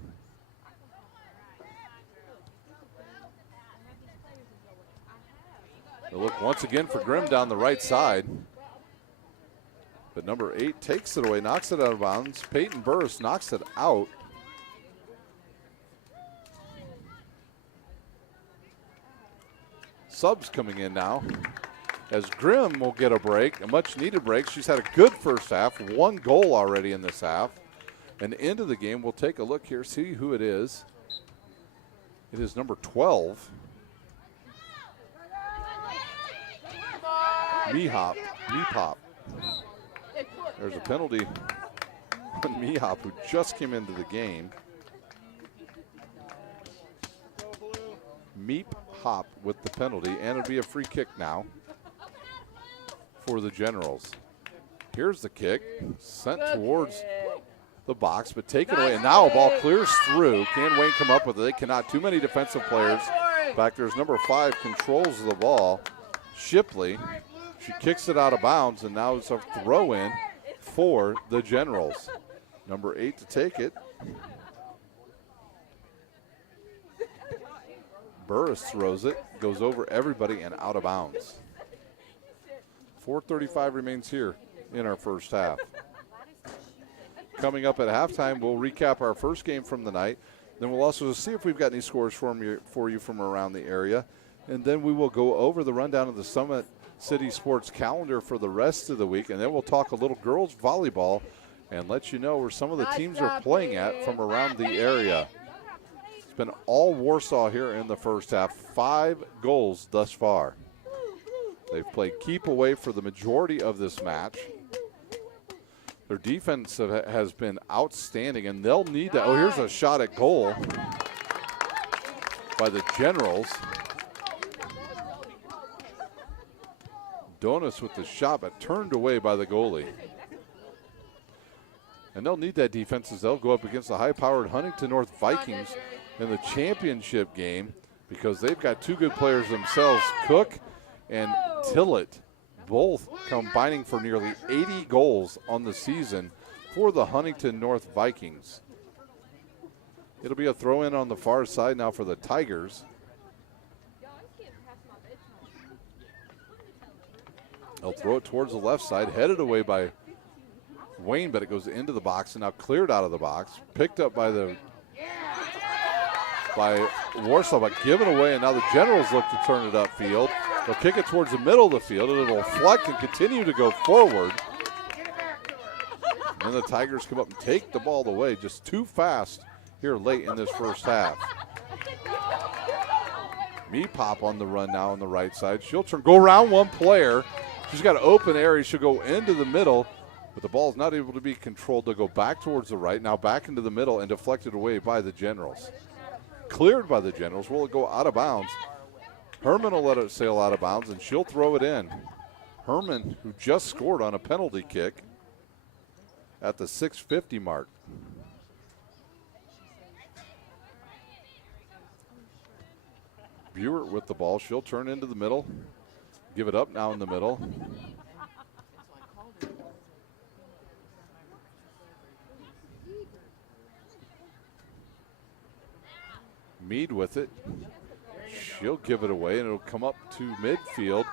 They'll look once again for Grimm down the right side. But number 8 takes it away, knocks it out of bounds. Peyton Burris knocks it out. subs coming in now. As Grimm will get a break, a much needed break. She's had a good first half, 1 goal already in this half. And into the game, we'll take a look here, see who it is. It is number 12. Meepop. There's a penalty on Meepop, who just came into the game. Meep Hop with the penalty, and it'll be a free kick now for the Generals. Here's the kick, sent towards the box, but taken away, and now a ball clears through. Can Wayne come up with it? They cannot. Too many defensive players. Back there's number 5, controls the ball. Shipley, she kicks it out of bounds, and now it's a throw-in for the Generals. Number 8 to take it. Burris throws it, goes over everybody and out of bounds. 4:35 remains here in our first half. Coming up at halftime, we'll recap our first game from the night. Then we'll also see if we've got any scores for you from around the area. And then we will go over the rundown of the Summit City Sports calendar for the rest of the week. And then we'll talk a little girls volleyball and let you know where some of the teams are playing at from around the area. It's been all Warsaw here in the first half. 5 goals thus far. They've played keep away for the majority of this match. Their defense has been outstanding, and they'll need that. Oh, here's a shot at goal by the Generals. Donis with the shot, but turned away by the goalie. And they'll need that defense as they'll go up against the high-powered Huntington North Vikings in the championship game, because they've got 2 good players themselves, Cook and Tillett, both combining for nearly 80 goals on the season for the Huntington North Vikings. It'll be a throw-in on the far side now for the Tigers. They'll throw it towards the left side, headed away by Wayne, but it goes into the box and now cleared out of the box. Picked up by Warsaw, but given away, and now the Generals look to turn it upfield. They'll kick it towards the middle of the field, and it'll flex and continue to go forward. And then the Tigers come up and take the ball away, just too fast here late in this first half. Meepop on the run now on the right side. She'll go around one player. She's got an open area. She'll go into the middle, but the ball's not able to be controlled. They'll go back towards the right, now back into the middle and deflected away by the Generals. Cleared by the Generals. Will it go out of bounds? Herman will let it sail out of bounds, and she'll throw it in. Herman, who just scored on a penalty kick at the 6:50 mark. Buert with the ball. She'll turn into the middle. Give it up now in the middle. Mead with it. She'll give it away, and it'll come up to midfield.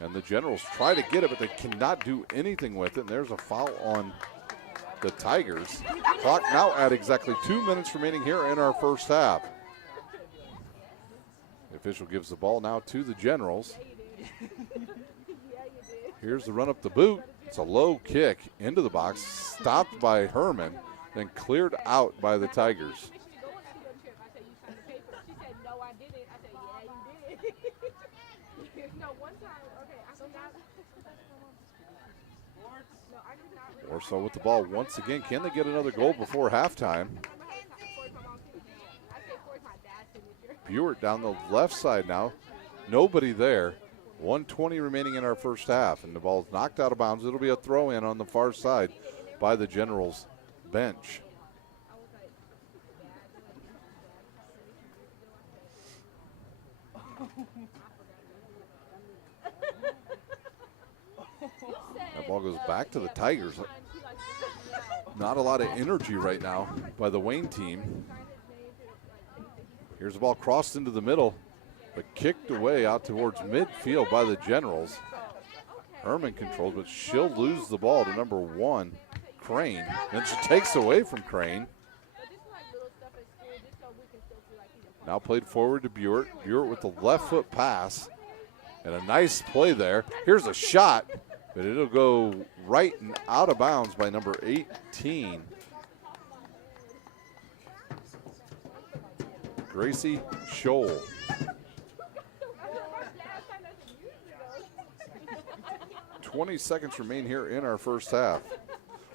And the Generals try to get it, but they cannot do anything with it. And there's a foul on the Tigers. Clock now at exactly 2 minutes remaining here in our first half. The official gives the ball now to the Generals. Here's the run up the boot. It's a low kick into the box, stopped by Herman, then cleared out by the Tigers. Warsaw with the ball once again. Can they get another goal before halftime? Buert down the left side now. Nobody there. 1:20 remaining in our first half, and the ball's knocked out of bounds. It'll be a throw-in on the far side by the Generals bench. That ball goes back to the Tigers. Not a lot of energy right now by the Wayne team. Here's the ball crossed into the middle, but kicked away out towards midfield by the Generals. Herman controls, but she'll lose the ball to number 1, Crane. Then she takes away from Crane. Now played forward to Buert. Buert with the left foot pass. And a nice play there. Here's a shot, but it'll go right and out of bounds by number 18. Gracie Scholl. 20 seconds remain here in our first half.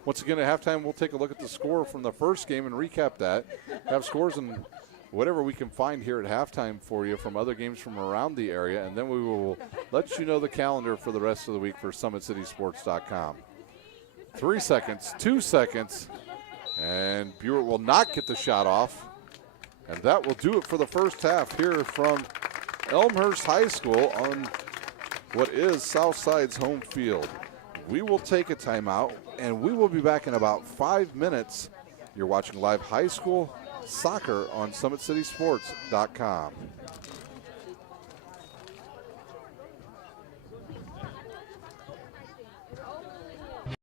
Once again, at halftime, we'll take a look at the score from the first game and recap that. Have scores and whatever we can find here at halftime for you from other games from around the area, and then we will let you know the calendar for the rest of the week for SummitCitySports.com. 3 seconds, 2 seconds, and Buert will not get the shot off. And that will do it for the first half here from Elmhurst High School on what is Southside's home field. We will take a timeout, and we will be back in about 5 minutes. You're watching live high school soccer on SummitCitySports.com.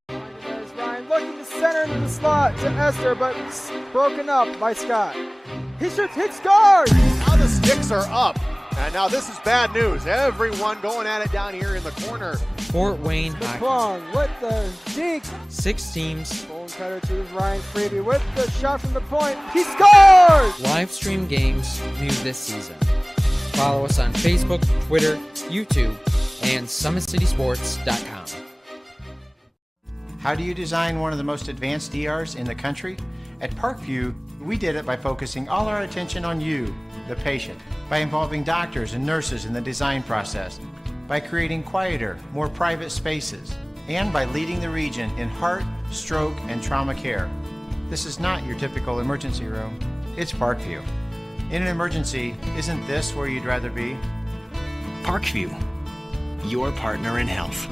There's Ryan looking to center into the slot to Esther, but it's broken up by Scott. He shoots, hit, scores! Now the sticks are up. And now this is bad news. Everyone going at it down here in the corner. Fort Wayne Hockey. McClung with the dink. 6 teams. Bone cutter to Ryan Freeby with the shot from the point. He scores! Live stream games new this season. Follow us on Facebook, Twitter, YouTube, and SummitCitySports.com. How do you design one of the most advanced ERs in the country? At Parkview, we did it by focusing all our attention on you, the patient, by involving doctors and nurses in the design process, by creating quieter, more private spaces, and by leading the region in heart, stroke, and trauma care. This is not your typical emergency room. It's Parkview. In an emergency, isn't this where you'd rather be? Parkview, your partner in health.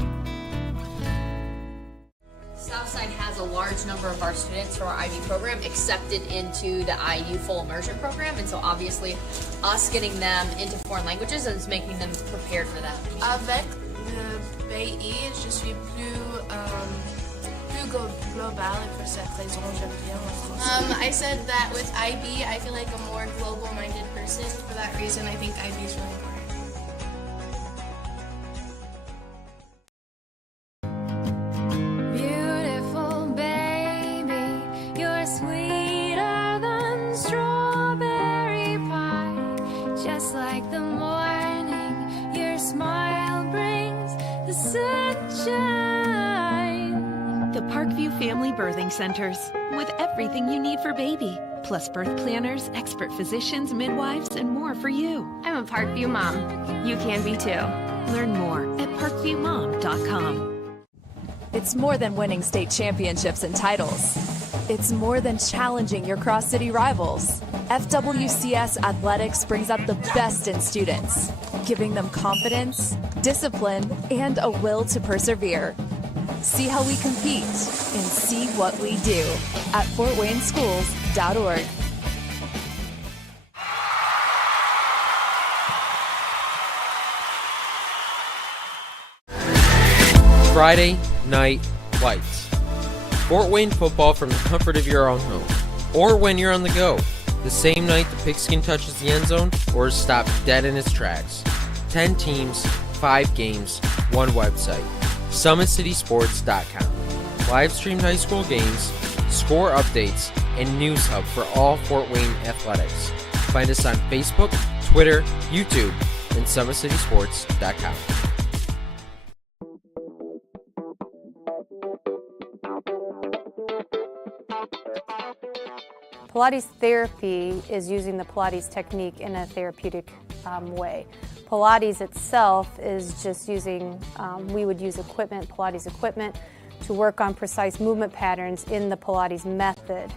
Southside has a large number of our students from our IB program accepted into the IU full immersion program, and so obviously us getting them into foreign languages is making them prepared for that. Avec le pays, je suis plus global, et pour cette raison j'aime bien en français. I said that with IB, I feel like a more global-minded person. For that reason, I think IB is really important. Family Birthing Centers, with everything you need for baby, plus birth planners, expert physicians, midwives, and more for you. I'm a Parkview mom. You can be too. Learn more at parkviewmom.com. It's more than winning state championships and titles. It's more than challenging your cross-city rivals. FWCS Athletics brings out the best in students, giving them confidence, discipline, and a will to persevere. See how we compete and see what we do at fortwayneschools.org. Friday Night Lights. Fort Wayne football from the comfort of your own home, or when you're on the go. The same night the pigskin touches the end zone or is stopped dead in its tracks. 10 teams, 5 games, 1 website. SummitCitySports.com. Live streamed high school games, score updates, and news hub for all Fort Wayne athletics. Find us on Facebook, Twitter, YouTube, and SummitCitySports.com. Pilates therapy is using the Pilates technique in a therapeutic way. Pilates itself is just using, we would use equipment, Pilates equipment, to work on precise movement patterns in the Pilates method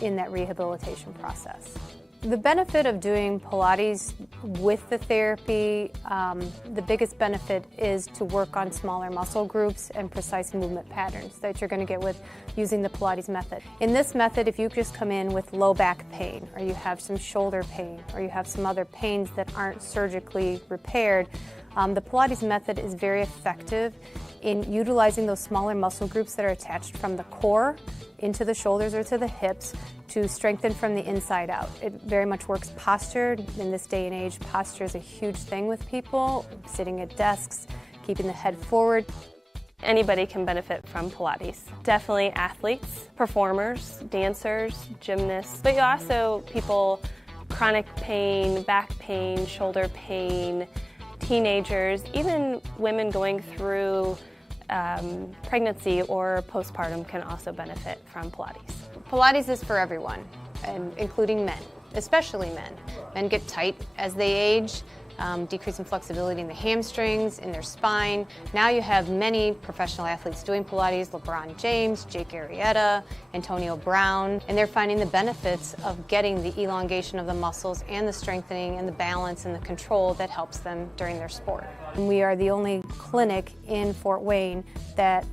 in that rehabilitation process. The benefit of doing Pilates with the therapy, the biggest benefit is to work on smaller muscle groups and precise movement patterns that you're going to get with using the Pilates method. In this method, if you just come in with low back pain, or you have some shoulder pain, or you have some other pains that aren't surgically repaired, the Pilates method is very effective in utilizing those smaller muscle groups that are attached from the core into the shoulders or to the hips to strengthen from the inside out. It very much works posture. In this day and age, posture is a huge thing with people, sitting at desks, keeping the head forward. Anybody can benefit from Pilates. Definitely athletes, performers, dancers, gymnasts, but you also people chronic pain, back pain, shoulder pain, teenagers, even women going through pregnancy or postpartum can also benefit from Pilates. Pilates is for everyone, and including men, especially men. Men get tight as they age, decreasing flexibility in the hamstrings, in their spine. Now you have many professional athletes doing Pilates, LeBron James, Jake Arrieta, Antonio Brown, and they're finding the benefits of getting the elongation of the muscles and the strengthening and the balance and the control that helps them during their sport. And we are the only clinic in Fort Wayne that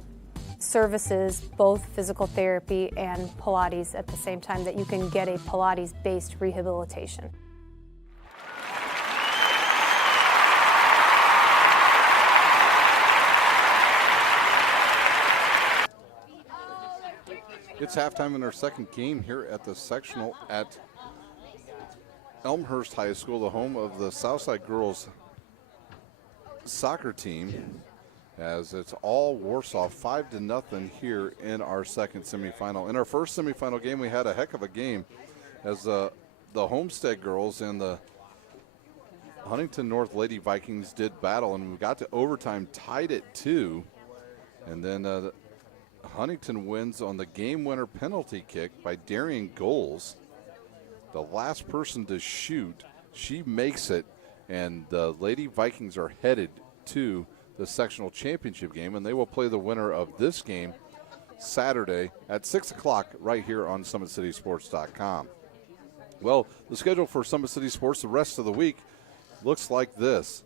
services both physical therapy and Pilates at the same time, that you can get a Pilates-based rehabilitation. It's halftime in our second game here at the sectional at Elmhurst High School, the home of the Southside girls soccer team, as it's all Warsaw 5-0 here in our second semifinal. In our first semifinal game, we had a heck of a game as the Homestead girls and the Huntington North Lady Vikings did battle, and we got to overtime, tied at 2, and then Huntington wins on the game winner penalty kick by Darian Goals. The last person to shoot, she makes it, and the Lady Vikings are headed to the sectional championship game, and they will play the winner of this game Saturday at 6 o'clock right here on SummitCitySports.com. Well, the schedule for Summit City Sports the rest of the week looks like this.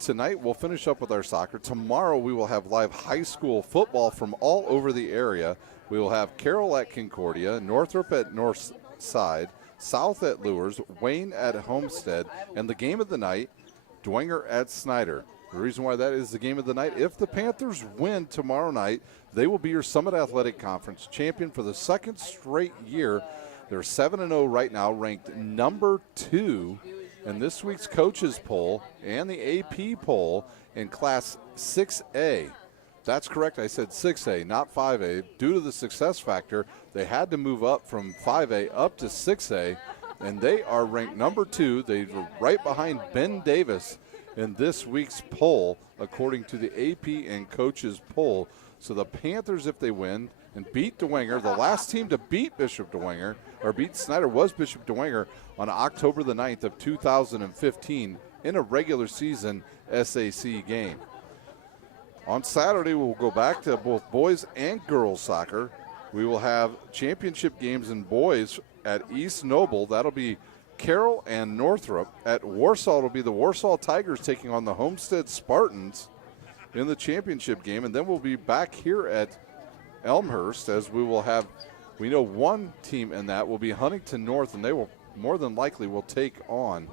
Tonight we'll finish up with our soccer. Tomorrow we will have live high school football from all over the area. We will have Carroll at Concordia, Northrop at Northside, South at Lures, Wayne at Homestead, and the game of the night, Dwenger at Snyder. The reason why that is the game of the night, if the Panthers win tomorrow night, they will be your Summit Athletic Conference champion for the second straight year. They're 7-0 right now, ranked number 2 in this week's coaches poll and the AP poll in Class 6A. That's correct, I said 6A, not 5A. Due to the success factor, they had to move up from 5A up to 6A, and they are ranked number 2. They were right behind Ben Davis in this week's poll, according to the AP and coaches poll. So the Panthers, if they win and beat Dwenger, the last team to beat Bishop Dwenger, or beat Snyder, was Bishop Dwenger on October the 9th of 2015 in a regular season SAC game. On Saturday, we'll go back to both boys and girls soccer. We will have championship games in boys at East Noble. That'll be Carroll and Northrop. At Warsaw, it'll be the Warsaw Tigers taking on the Homestead Spartans in the championship game. And then we'll be back here at Elmhurst, as we will have, we know one team in that will be Huntington North, and they will more than likely will take on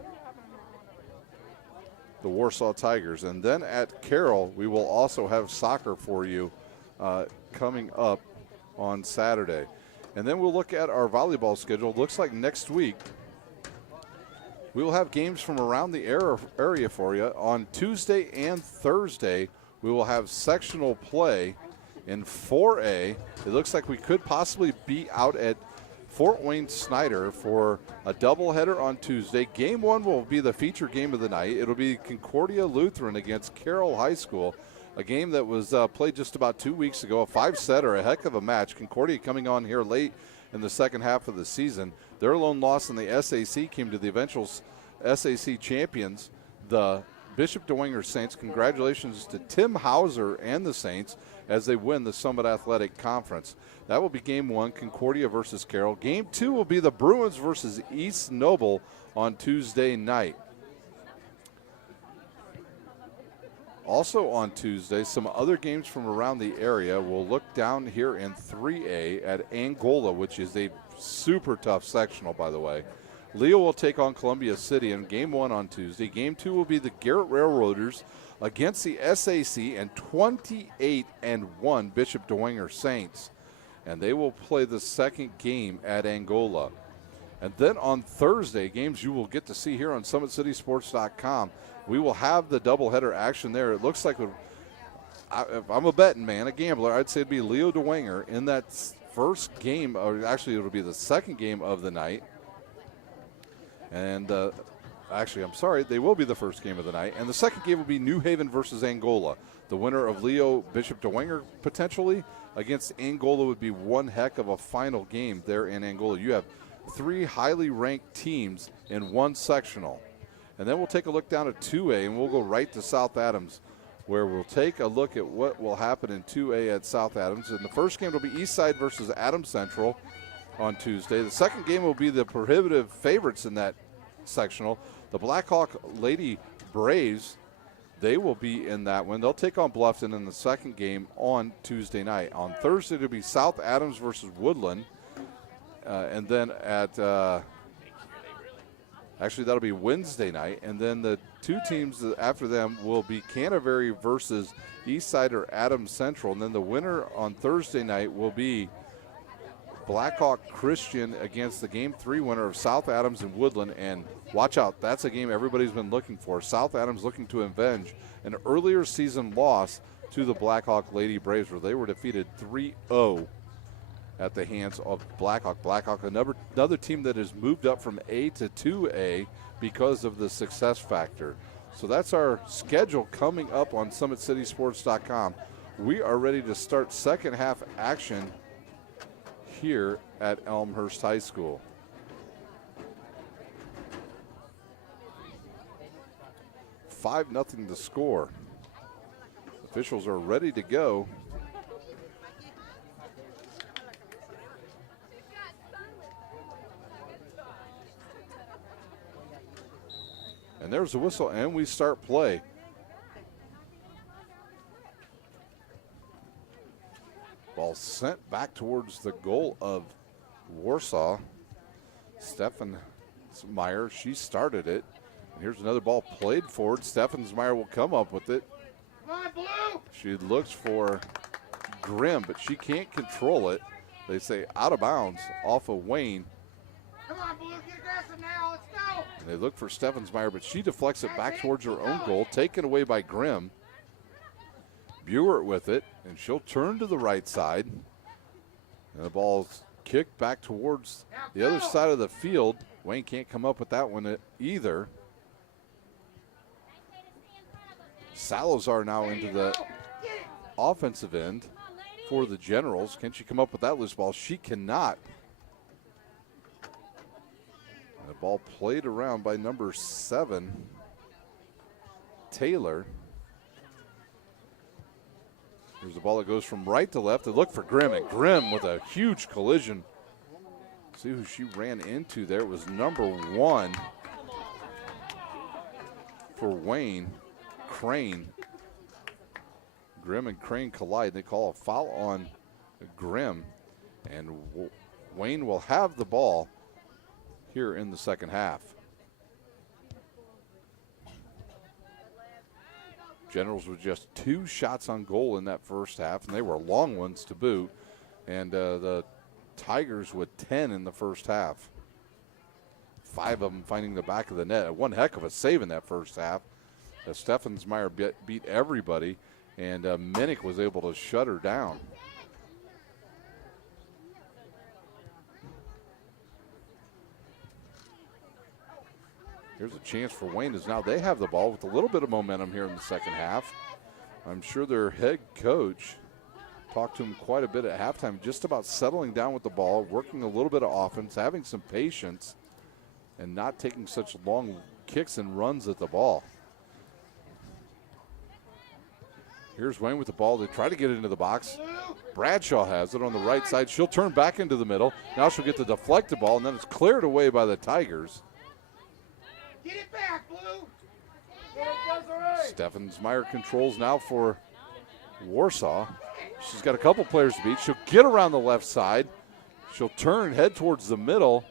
the Warsaw Tigers. And then at Carroll, we will also have soccer for you coming up on Saturday. And then we'll look at our volleyball schedule. Looks like next week we will have games from around the area for you. On Tuesday and Thursday, we will have sectional play in 4A. It looks like we could possibly be out at Fort Wayne Snyder for a doubleheader on Tuesday. Game 1 will be the feature game of the night. It'll be Concordia Lutheran against Carroll High School, a game that was played just about 2 weeks ago, a 5-setter, a heck of a match. Concordia coming on here late in the second half of the season. Their lone loss in the SAC came to the eventual SAC champions, the Bishop Dwenger Saints. Congratulations to Tim Hauser and the Saints as they win the Summit Athletic Conference. That will be game 1, Concordia versus Carroll. Game 2 will be the Bruins versus East Noble on Tuesday night. Also on Tuesday, some other games from around the area. We'll look down here in 3A at Angola, which is a super tough sectional, by the way. Leo will take on Columbia City in game 1 on Tuesday. Game 2 will be the Garrett Railroaders against the SAC and 28-1 Bishop Dwenger Saints. and they will play the second game at Angola. And then on Thursday, games you will get to see here on SummitCitySports.com, we will have the doubleheader action there. It looks like, if I'm a betting man, a gambler, I'd say it'd be Leo DeWanger in that first game, or actually it'll be the second game of the night. And actually, I'm sorry, they will be the first game of the night. And the second game will be New Haven versus Angola. The winner of Leo Bishop DeWanger potentially against Angola would be one heck of a final game there in Angola. You have 3 highly ranked teams in one sectional. And then we'll take a look down at 2A, and we'll go right to South Adams, where we'll take a look at what will happen in 2A at South Adams. And the first game will be Eastside versus Adams Central on Tuesday. The second game will be the prohibitive favorites in that sectional, the Blackhawk Lady Braves. They will be in that one. They'll take on Bluffton in the second game on Tuesday night. On Thursday, it'll be South Adams versus Woodland. And then at, actually, that'll be Wednesday night. And then the 2 teams after them will be Canterbury versus Eastside or Adams Central. And then the winner on Thursday night will be Blackhawk Christian against the Game 3 winner of South Adams and Woodland. And watch out, that's a game everybody's been looking for. South Adams looking to avenge an earlier season loss to the Blackhawk Lady Braves, where they were defeated 3-0 at the hands of Blackhawk. Blackhawk, another team that has moved up from A to 2A because of the success factor. So that's our schedule coming up on SummitCitySports.com. We are ready to start second half action here at Elmhurst High School. $5-0 to score. Officials are ready to go. And there's the whistle, and we start play. Ball sent back towards the goal of Warsaw. Steffensmeyer, she started it. And here's another ball played forward. Steffensmeyer will come up with it. Come on, Blue! She looks for Grimm, but she can't control it. They say out of bounds off of Wayne. Come on, Blue, get aggressive now, let's go! And they look for Steffensmeyer, but she deflects it back towards her own goal, taken away by Grimm. Buert with it, and she'll turn to the right side. And the ball's kicked back towards the other side of the field. Wayne can't come up with that one either. Salazar now into the offensive end for the Generals. Can she come up with that loose ball? She cannot. And the ball played around by number 7, Taylor. Here's the ball that goes from right to left. They look for Grimm, and Grimm with a huge collision. See who she ran into there. It was number 1 for Wayne, Crane. Grimm and Crane collide. They call a foul on Grimm, and Wayne will have the ball here in the second half. Generals with just 2 shots on goal in that first half, and they were long ones to boot. And the Tigers with 10 in the first half. 5 of them finding the back of the net. One heck of a save in that first half. Steffensmeyer beat everybody, and Minnick was able to shut her down. Here's a chance for Wayne, as now they have the ball with a little bit of momentum here in the second half. I'm sure their head coach talked to him quite a bit at halftime, just about settling down with the ball, working a little bit of offense, having some patience, and not taking such long kicks and runs at the ball. Here's Wayne with the ball. They try to get it into the box. Bradshaw has it on the right side. She'll turn back into the middle. Now she'll get the deflected ball, and then it's cleared away by the Tigers. Get it back, Blue! Get it, Desiree! Steffensmeyer controls now for Warsaw. She's got a couple players to beat. She'll get around the left side. She'll turn, head towards the middle,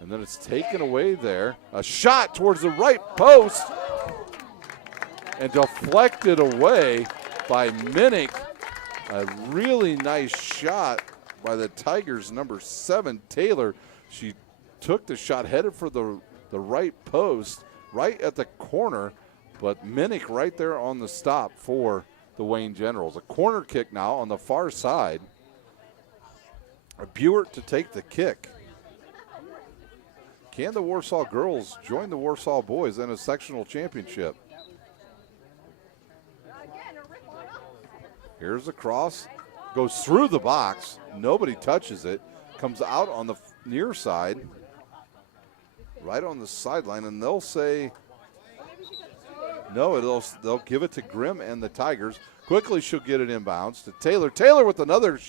and then it's taken away there. A shot towards the right post and deflected away by Minnick. A really nice shot by the Tigers, number 7, Taylor. She took the shot, headed for the right post, right at the corner, but Minnick right there on the stop for the Wayne Generals. A corner kick now on the far side. Buert to take the kick. Can the Warsaw girls join the Warsaw boys in a sectional championship? Here's the cross. Goes through the box. Nobody touches it. Comes out on the near side. Right on the sideline. And they'll say, no, they'll give it to Grimm and the Tigers. Quickly she'll get it inbounds to Taylor. Taylor with another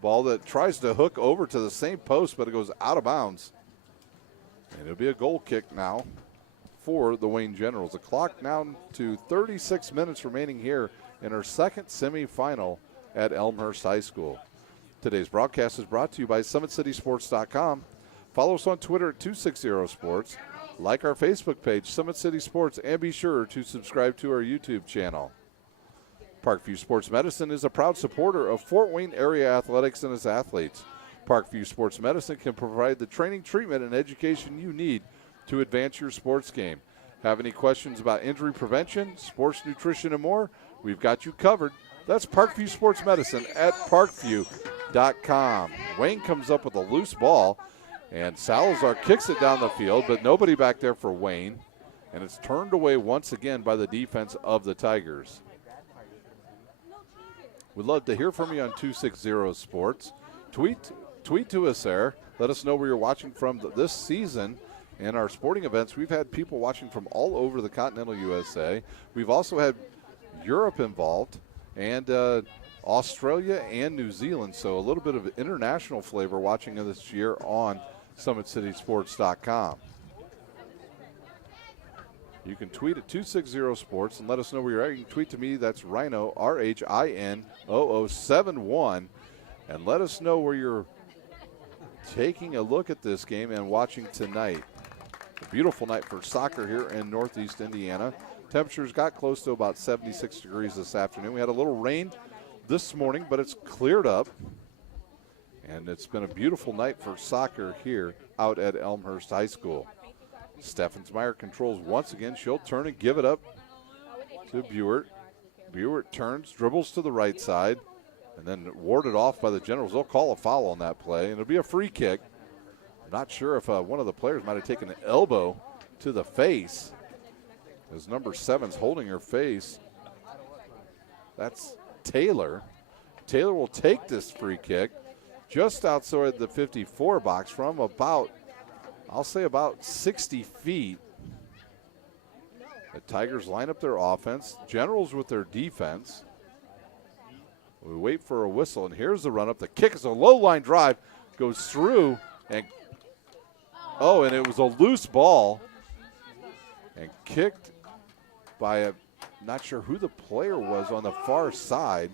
ball that tries to hook over to the same post, but it goes out of bounds. And it'll be a goal kick now for the Wayne Generals. The clock now to 36 minutes remaining here in our second semifinal at Elmhurst High School. Today's broadcast is brought to you by SummitCitySports.com. Follow us on Twitter at 260sports. Like our Facebook page, Summit City Sports, and be sure to subscribe to our YouTube channel. Parkview Sports Medicine is a proud supporter of Fort Wayne area athletics and its athletes. Parkview Sports Medicine can provide the training, treatment, and education you need to advance your sports game. Have any questions about injury prevention, sports nutrition, and more? We've got you covered. That's Parkview Sports Medicine at parkview.com. Wayne comes up with a loose ball, and Salazar kicks it down the field, but nobody back there for Wayne. And it's turned away once again by the defense of the Tigers. We'd love to hear from you on 260 Sports. Tweet to us there. Let us know where you're watching from this season. In our sporting events, we've had people watching from all over the continental USA. We've also had Europe involved, and Australia and New Zealand. So a little bit of international flavor watching this year on SummitCitySports.com. You can tweet at 260 Sports and let us know where you're at. You can tweet to me. That's Rhino, RHINO0071. And let us know where you're taking a look at this game and watching tonight. A beautiful night for soccer here in Northeast Indiana. Temperatures got close to about 76 degrees this afternoon. We had a little rain this morning, but it's cleared up. And it's been a beautiful night for soccer here out at Elmhurst High School. Steffensmeyer controls once again. She'll turn and give it up to Buert. Buert turns, dribbles to the right side, and then warded off by the Generals. They'll call a foul on that play, and it'll be a free kick. I'm not sure if one of the players might have taken an elbow to the face, as number 7's holding her face. That's Taylor. Taylor will take this free kick just outside the 54 box from about, I'll say about 60 feet. The Tigers line up their offense. Generals with their defense. We wait for a whistle, and here's the run up. The kick is a low line drive, goes through, and and it was a loose ball and kicked by not sure who the player was on the far side.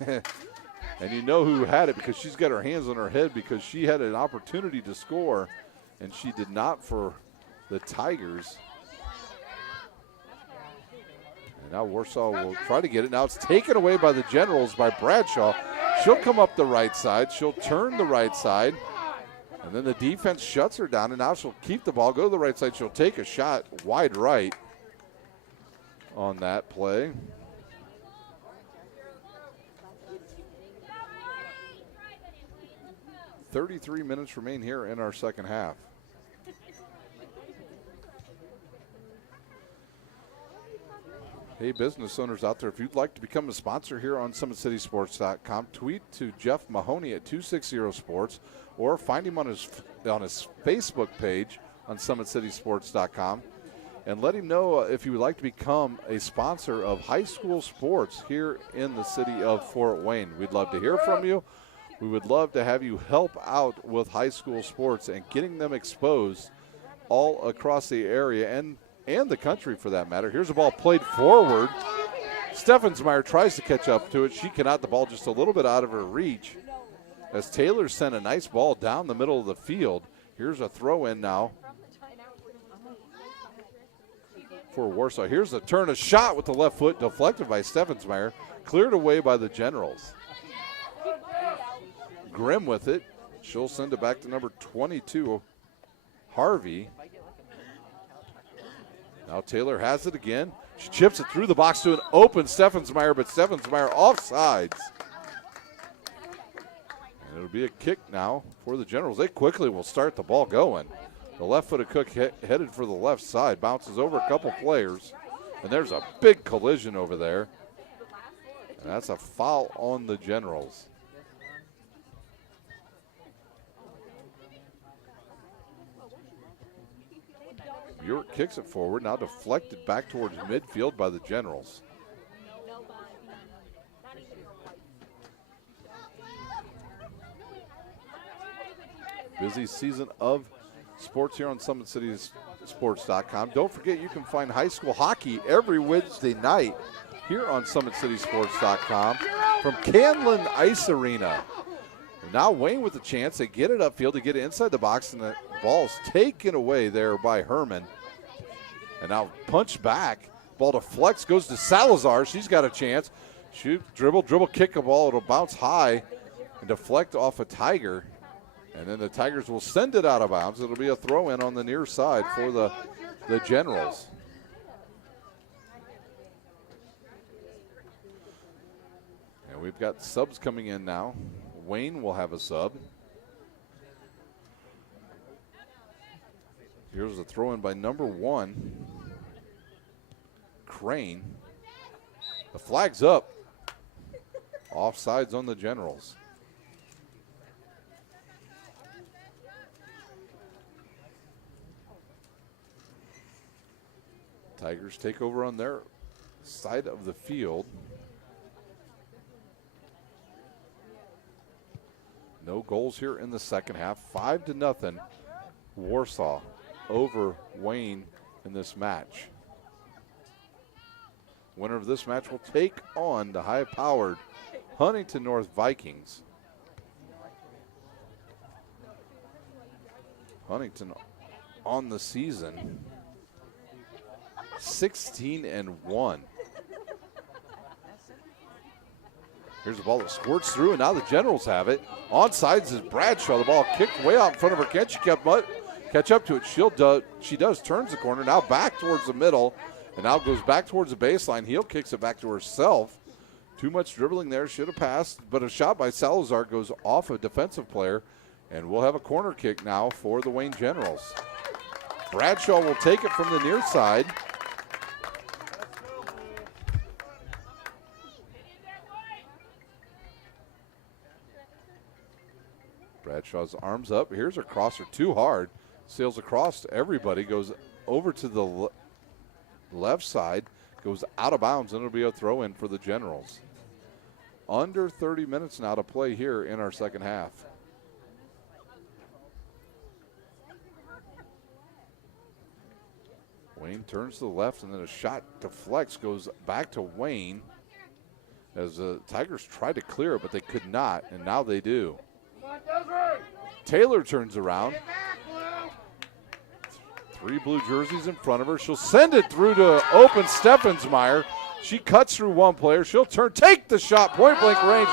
And you know who had it because she's got her hands on her head because she had an opportunity to score, and she did not for the Tigers. And now Warsaw will try to get it. Now it's taken away by the Generals by Bradshaw. She'll come up the right side. She'll turn the right side. And then the defense shuts her down, and now she'll keep the ball, go to the right side. She'll take a shot wide right on that play. .33 minutes remain here in our second half. Hey, business owners out there, if you'd like to become a sponsor here on SummitCitySports.com, tweet to Jeff Mahoney at 260 Sports or find him on his Facebook page on SummitCitySports.com and let him know if you would like to become a sponsor of high school sports here in the city of Fort Wayne. We'd love to hear from you. We would love to have you help out with high school sports and getting them exposed all across the area and the country for that matter. Here's a ball played forward. Steffensmeyer tries to catch up to it. She cannot. The ball just a little bit out of her reach as Taylor sent a nice ball down the middle of the field. Here's a throw in now for Warsaw. Here's a turn, a shot with the left foot deflected by Steffensmeyer. Cleared away by the Generals. Grimm with it. She'll send it back to number 22, Harvey. Now Taylor has it again. She chips it through the box to an open Steffensmeyer, but Steffensmeyer offsides. And it'll be a kick now for the Generals. They quickly will start the ball going. The left-footed Cook headed for the left side, bounces over a couple players, and there's a big collision over there. And that's a foul on the Generals. Bjork kicks it forward, now deflected back towards midfield by the Generals. Busy season of sports here on SummitCitySports.com. Don't forget you can find high school hockey every Wednesday night here on SummitCitySports.com from Canlan Ice Arena. Now Wayne with the chance. They get it upfield to get it inside the box, and the ball's taken away there by Herman. And now punch back. Ball deflects, goes to Salazar. She's got a chance. Shoot, dribble, kick a ball. It'll bounce high and deflect off a Tiger. And then the Tigers will send it out of bounds. It'll be a throw-in on the near side for the Generals. And we've got subs coming in now. Wayne will have a sub. Here's a throw-in by number 1, Crane. The flag's up. Offsides on the Generals. Tigers take over on their side of the field. No goals here in the second half. 5-0, Warsaw over Wayne in this match. Winner of this match will take on the high-powered Huntington North Vikings. Huntington on the season 16-1. Here's the ball that squirts through, and now the Generals have it. Onside is Bradshaw. The ball kicked way out in front of her. Can she catch up to it? She does. Turns the corner. Now back towards the middle, and now goes back towards the baseline. Heel kicks it back to herself. Too much dribbling there. Should have passed, but a shot by Salazar goes off a defensive player, and we'll have a corner kick now for the Wayne Generals. Bradshaw will take it from the near side. Bradshaw's arms up. Here's her crosser, too hard. Sails across to everybody, goes over to the left side, goes out of bounds, and it'll be a throw-in for the Generals. Under 30 minutes now to play here in our second half. Wayne turns to the left, and then a shot deflects, goes back to Wayne as the Tigers tried to clear it, but they could not, and now they do. Taylor turns around. 3 blue jerseys in front of her. She'll send it through to open Steffensmeyer. She cuts through one player. She'll take the shot, point blank range,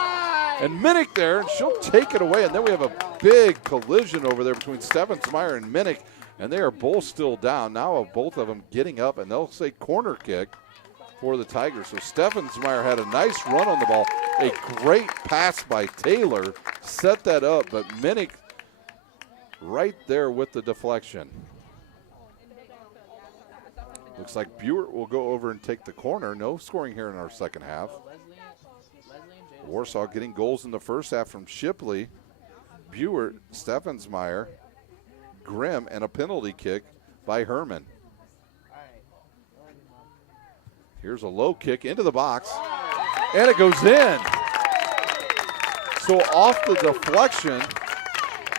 and Minnick there, and she'll take it away. And then we have a big collision over there between Steffensmeyer and Minnick, and they are both still down. Now both of them getting up, and they'll say corner kick for the Tigers. So Steffensmeyer had a nice run on the ball. A great pass by Taylor set that up, but Minnick right there with the deflection. Looks like Buert will go over and take the corner. No scoring here in our second half. Warsaw getting goals in the first half from Shipley, Buert, Steffensmeyer, Grimm, and a penalty kick by Herman. Here's a low kick into the box, and it goes in. So off the deflection,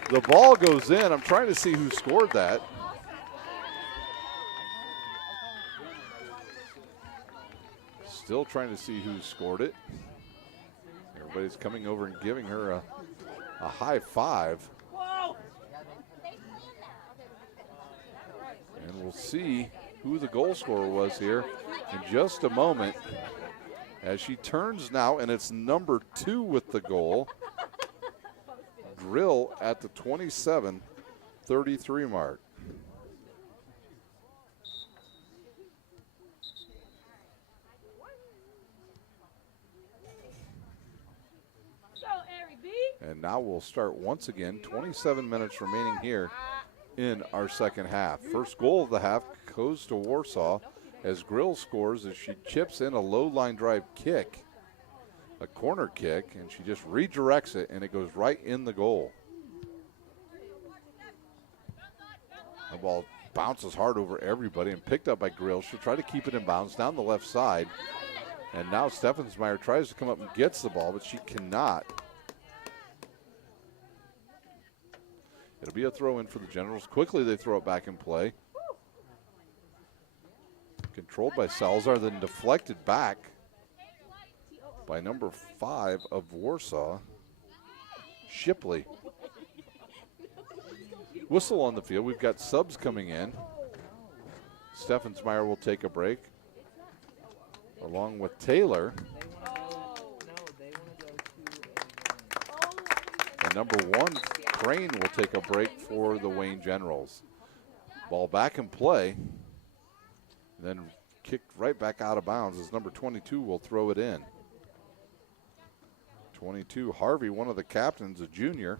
the ball goes in. I'm trying to see who scored that. Still trying to see who scored it. Everybody's coming over and giving her a high five. And we'll see who the goal scorer was here in just a moment. as she turns now, and it's number 2 with the goal. Grill at the 27-33 mark. And now we'll start once again. 27 minutes remaining here in our second half. First goal of the half goes to Warsaw as Grill scores as she chips in a low line drive kick, a corner kick, and she just redirects it, and it goes right in the goal. The ball bounces hard over everybody and picked up by Grill. She'll try to keep it in bounds down the left side. And now Steffensmeyer tries to come up and gets the ball, but she cannot. It'll be a throw in for the Generals. Quickly they throw it back in play. Controlled by Salazar, then deflected back by number 5 of Warsaw, Shipley. Whistle on the field. We've got subs coming in. Steffensmeyer will take a break along with Taylor. And number 1, Crane, will take a break for the Wayne Generals. Ball back in play, and then kicked right back out of bounds as number 22 will throw it in. 22, Harvey, one of the captains, a junior.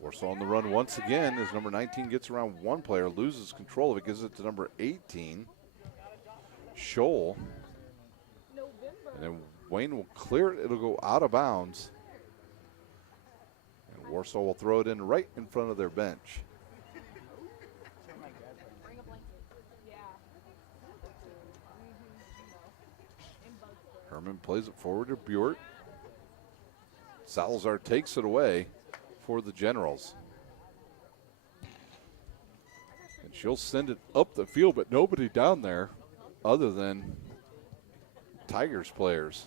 Warsaw on the run once again as number 19 gets around one player, loses control of it, gives it to number 18, Scholl. And then Wayne will clear it. It'll go out of bounds. And Warsaw will throw it in right in front of their bench. Herman plays it forward to Buert. Salazar takes it away for the Generals. And she'll send it up the field, but nobody down there other than Tigers players.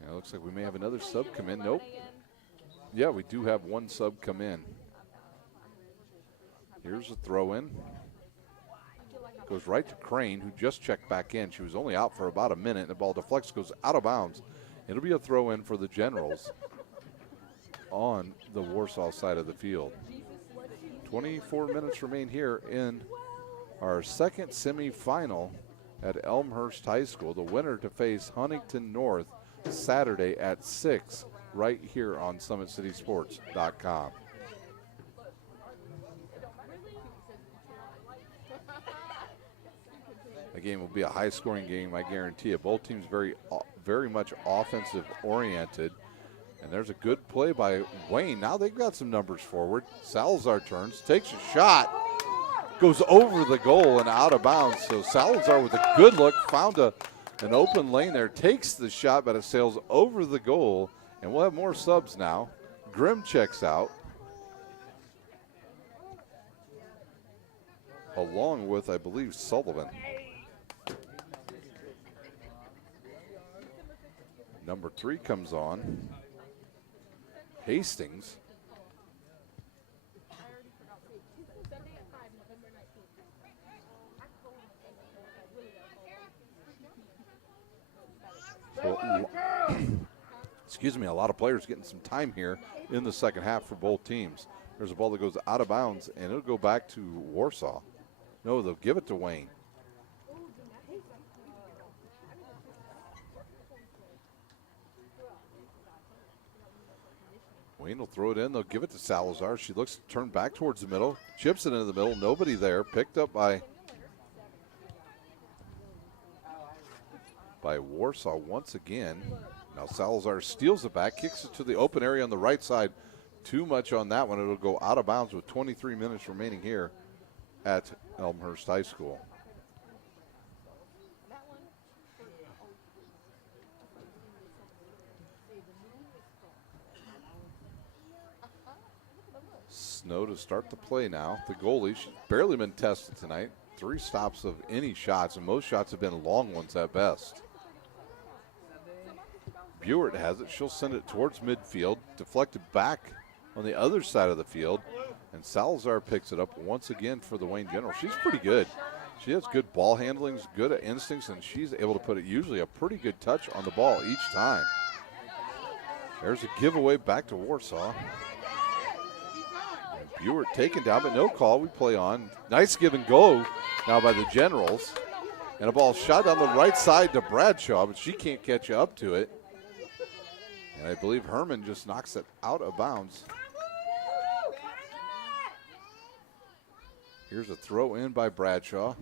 Yeah, it looks like we may have another sub come in. Nope. Yeah, we do have one sub come in. Here's a throw in. Goes right to Crane, who just checked back in. She was only out for about a minute, and the ball deflects, goes out of bounds. It'll be a throw in for the Generals on the Warsaw side of the field. 24 minutes remain here in our second semifinal at Elmhurst High School. The winner to face Huntington North Saturday at 6 right here on SummitCitySports.com. The game will be a high-scoring game, I guarantee it. Both teams very much offensive-oriented. And there's a good play by Wayne. Now they've got some numbers forward. Salazar turns, takes a shot, goes over the goal and out of bounds. So Salazar with a good look, found an open lane there, takes the shot, but it sails over the goal. And we'll have more subs now. Grimm checks out, along with, I believe, Sullivan. Number 3 comes on. Hastings. So, excuse me, a lot of players getting some time here in the second half for both teams. There's a ball that goes out of bounds, and it'll go back to Warsaw. No, they'll give it to Wayne. Wayne will throw it in. They'll give it to Salazar. She looks to turn back towards the middle. Chips it into the middle. Nobody there. Picked up by Warsaw once again. Now Salazar steals it back. Kicks it to the open area on the right side. Too much on that one. It'll go out of bounds with 23 minutes remaining here at Elmhurst High School. Snow to start the play now. The goalie, she's barely been tested tonight. 3 stops of any shots, and most shots have been long ones at best. Buert has it. She'll send it towards midfield, deflected back on the other side of the field, and Salazar picks it up once again for the Wayne General. She's pretty good. She has good ball handling, good at instincts, and she's able to put it usually a pretty good touch on the ball each time. There's a giveaway back to Warsaw. And Buert taken down, but no call. We play on. Nice give and go now by the Generals. And a ball shot down the right side to Bradshaw, but she can't catch up to it. And I believe Herman just knocks it out of bounds. Here's a throw in by Bradshaw.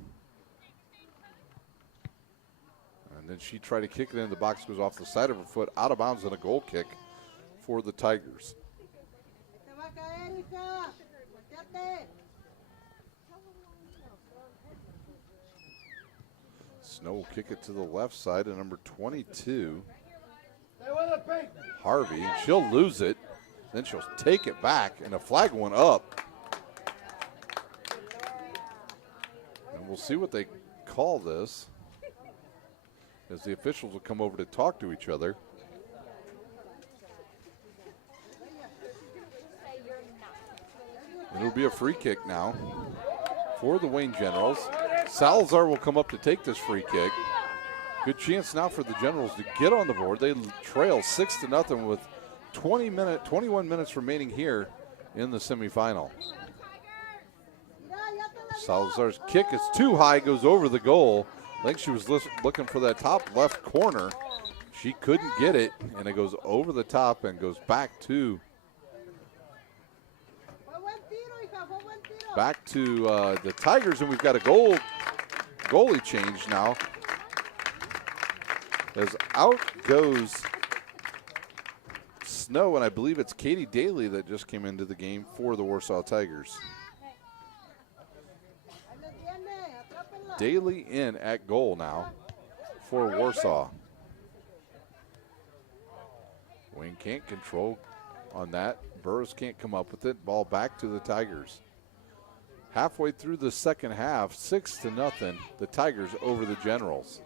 And then she tried to kick it in. The box goes off the side of her foot, out of bounds, and a goal kick for the Tigers. Snow will kick it to the left side, and number 22, Harvey. She'll lose it. Then she'll take it back, and a flag went up. And we'll see what they call this, as the officials will come over to talk to each other. It'll be a free kick now for the Wayne Generals. Salazar will come up to take this free kick. Good chance now for the Generals to get on the board. They trail 6-0 with 21 minutes remaining here in the semifinal. Salazar's kick is too high, goes over the goal. I think she was looking for that top left corner. She couldn't get it, and it goes over the top and goes back to the Tigers, and we've got a goalie change now. As out goes Snow, and I believe it's Katie Daly that just came into the game for the Warsaw Tigers. Daly in at goal now for Warsaw. Wayne can't control on that. Burris can't come up with it. Ball back to the Tigers. Halfway through the second half, 6-0, the Tigers over the Generals.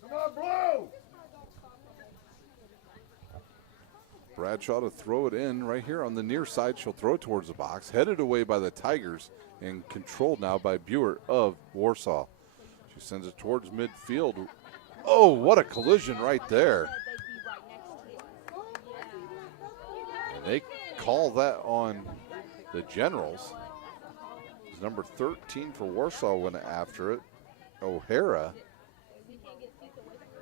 Come on, Blue! Bradshaw to throw it in right here on the near side. She'll throw it towards the box. Headed away by the Tigers and controlled now by Buert of Warsaw. She sends it towards midfield. Oh, what a collision right there. And they call that on the Generals. Number 13 for Warsaw went after it, O'Hara.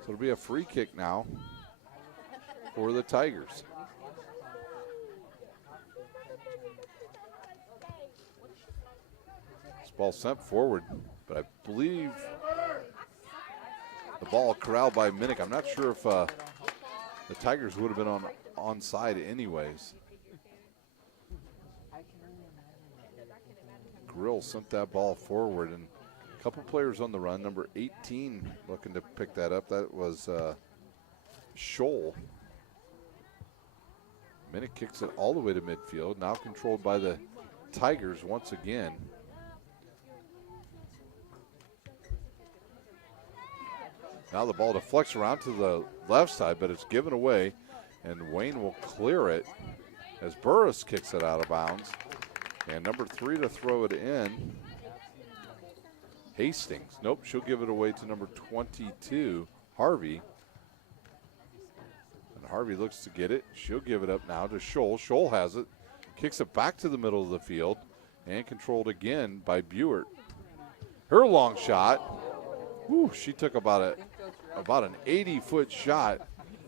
So it'll be a free kick now for the Tigers. This ball sent forward, but I believe the ball corralled by Minnick. I'm not sure if the Tigers would have been onside anyways. Grill sent that ball forward, and a couple players on the run. Number 18 looking to pick that up. That was Scholl. Minnick kicks it all the way to midfield, now controlled by the Tigers once again. Now the ball deflects around to the left side, but it's given away, and Wayne will clear it as Burris kicks it out of bounds. And number 3 to throw it in, Hastings. Nope, she'll give it away to number 22, Harvey. And Harvey looks to get it. She'll give it up now to Scholl. Scholl has it, kicks it back to the middle of the field, and controlled again by Buert. Her long shot. Whew, she took about an 80-foot shot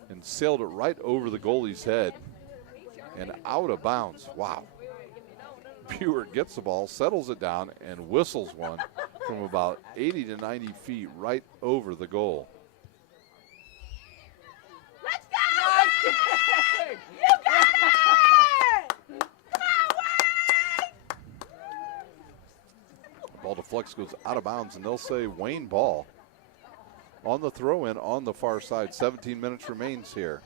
and sailed it right over the goalie's head and out of bounds. Wow. Buert gets the ball, settles it down, and whistles one from about 80 to 90 feet right over the goal. Let's go! You got it! Come on, Wayne! The ball deflects, goes out of bounds, and they'll say Wayne ball. on the throw-in on the far side. 17 minutes remains here.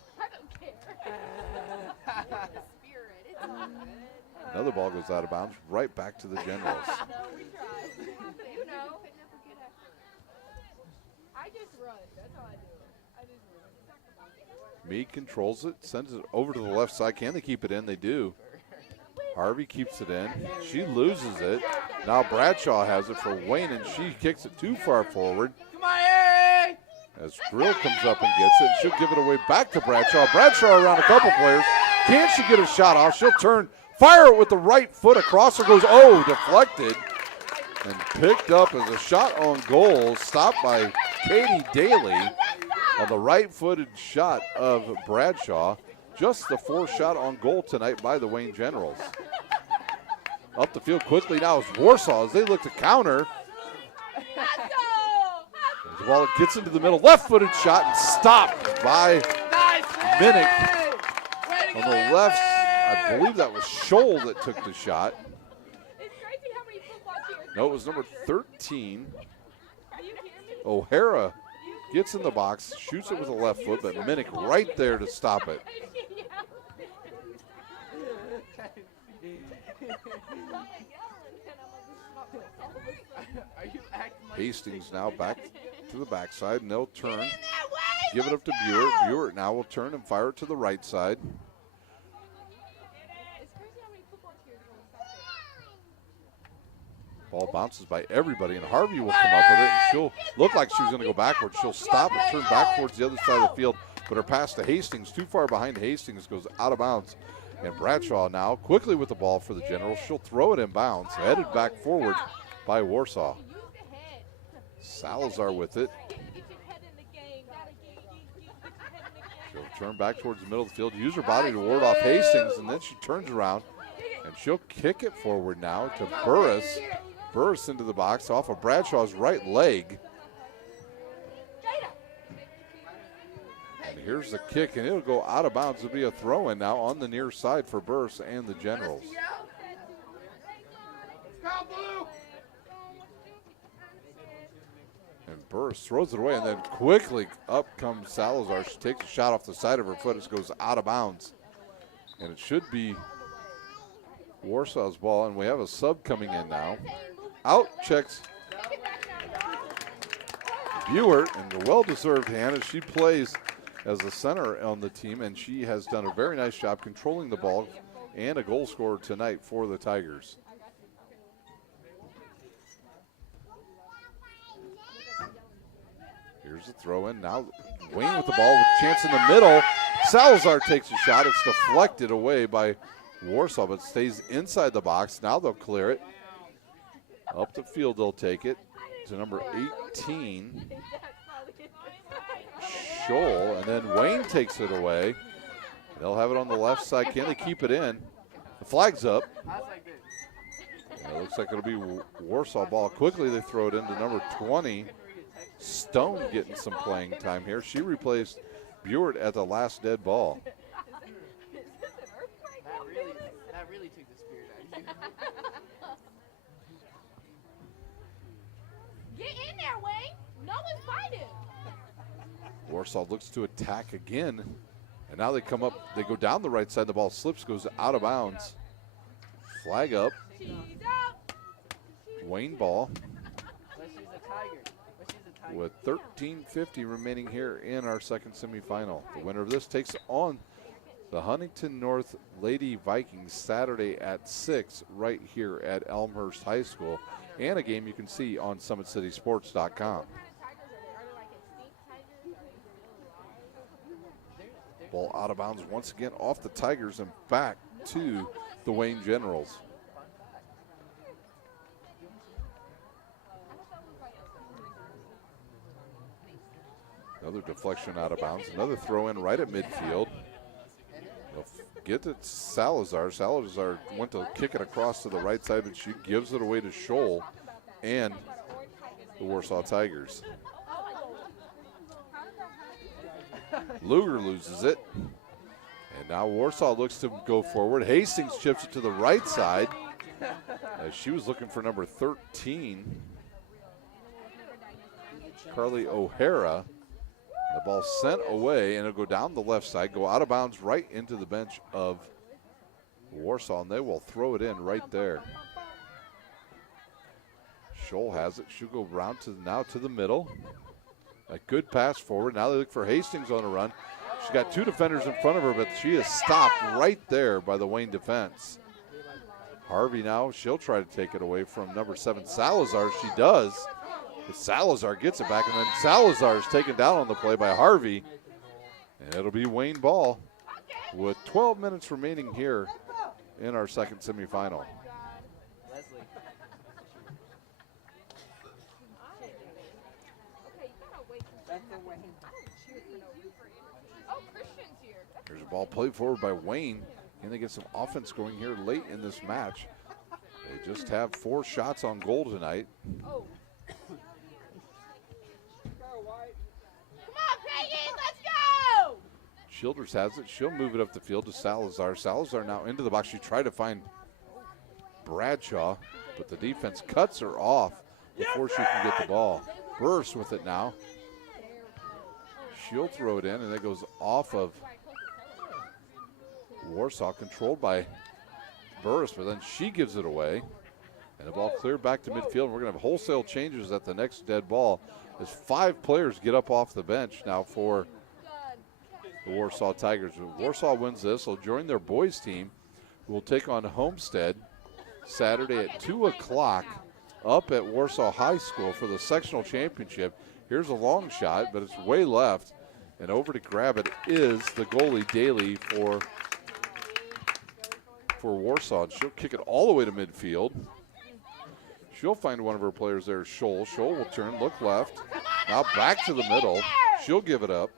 Another ball goes out of bounds, right back to the Generals. I just run. That's all I do. I just run. Meade controls it, sends it over to the left side. Can they keep it in? They do. Harvey keeps it in. She loses it. Now Bradshaw has it for Wayne, and she kicks it too far forward. Come on, Harry! As Grill comes up and gets it, and she'll give it away back to Bradshaw. Bradshaw around a couple players. Can she get a shot off? She'll turn, fire it with the right foot across her, goes, oh, deflected. And picked up as a shot on goal, stopped by Katie Daly on the right-footed shot of Bradshaw. Just the fourth shot on goal tonight by the Wayne Generals. Up the field quickly now is Warsaw as they look to counter. As the ball gets into the middle, left-footed shot and stopped by Minnick. On the left, I believe that was Scholl that took the shot. No, it was number 13. O'Hara gets in the box, shoots it with the left foot, but Minnick right there to stop it. Hastings now back to the backside, and they'll turn, give it up to Buert. Buert now will turn and fire it to the right side. Ball bounces by everybody, and Harvey will come up with it, and she'll look like she was going to go backwards. She'll stop and turn back towards the other side of the field, but her pass to Hastings, too far behind Hastings, goes out of bounds. And Bradshaw now quickly with the ball for the Generals. She'll throw it in bounds, headed back forward by Warsaw. Salazar with it. She'll turn back towards the middle of the field, use her body to ward off Hastings, and then she turns around, and she'll kick it forward now to Burris. Burris into the box off of Bradshaw's right leg. And here's the kick, and it'll go out of bounds. It'll be a throw-in now on the near side for Burris and the Generals. And Burris throws it away, and then quickly up comes Salazar. She takes a shot off the side of her foot. It goes out of bounds. And it should be Warsaw's ball, and we have a sub coming in now. Out checks Buert, and a well-deserved hand as she plays as a center on the team, and she has done a very nice job controlling the ball and a goal scorer tonight for the Tigers. Here's the throw in. Now Wayne with the ball with a chance in the middle. Salazar takes a shot. It's deflected away by Warsaw, but stays inside the box. Now they'll clear it. Up the field they'll take it to number 18. Scholl, and then Wayne takes it away. They'll have it on the left side. Can they keep it in? The flag's up. It looks like it'll be Warsaw ball. Quickly they throw it into number 20. Stone getting some playing time here. She replaced Buert at the last dead ball. That really took the spirit out of you. Get in there, Wayne. No one's fighting. Warsaw looks to attack again, and now they come up, they go down the right side, the ball slips, goes out of bounds. Flag up. Wayne ball. With 13:50 remaining here in our second semifinal. The winner of this takes on the Huntington North Lady Vikings Saturday at 6 right here at Elmhurst High School, and a game you can see on SummitCitySports.com. Ball out of bounds once again off the Tigers and back to the Wayne Generals. Another deflection out of bounds. Another throw in right at midfield. They'll get it to Salazar. Salazar went to kick it across to the right side, but she gives it away to Scholl and the Warsaw Tigers. Luger loses it. And now Warsaw looks to go forward. Hastings chips it to the right side as she was looking for number 13. Carly O'Hara. The ball sent away, and it'll go down the left side, go out of bounds right into the bench of Warsaw, and they will throw it in right there. Scholl has it. She'll go around now to the middle. A good pass forward. Now they look for Hastings on a run. She's got two defenders in front of her, but she is stopped right there by the Wayne defense. Harvey now, she'll try to take it away from number 7, Salazar. She does. But Salazar gets it back, and then Salazar is taken down on the play by Harvey. And it'll be Wayne ball with 12 minutes remaining here in our second semifinal. Here's a ball played forward by Wayne. Can they get some offense going here late in this match? They just have 4 shots on goal tonight. Come on, Peggy, let's go! Childers has it. She'll move it up the field to Salazar. Salazar now into the box. She tried to find Bradshaw, but the defense cuts her off before she can get the ball. Burris with it now. She'll throw it in, and it goes off of Warsaw, controlled by Burris, but then she gives it away. And the ball cleared back to midfield. We're going to have wholesale changes at the next dead ball as 5 players get up off the bench now for the Warsaw Tigers. If Warsaw wins this, they'll join their boys team, who will take on Homestead Saturday at 2 o'clock up at Warsaw High School for the sectional championship. Here's a long shot, but it's way left. And over to grab it is the goalie, Daly, for Warsaw. She'll kick it all the way to midfield. She'll find one of her players there, Scholl. Scholl will turn, look left. Now back to the middle. She'll give it up.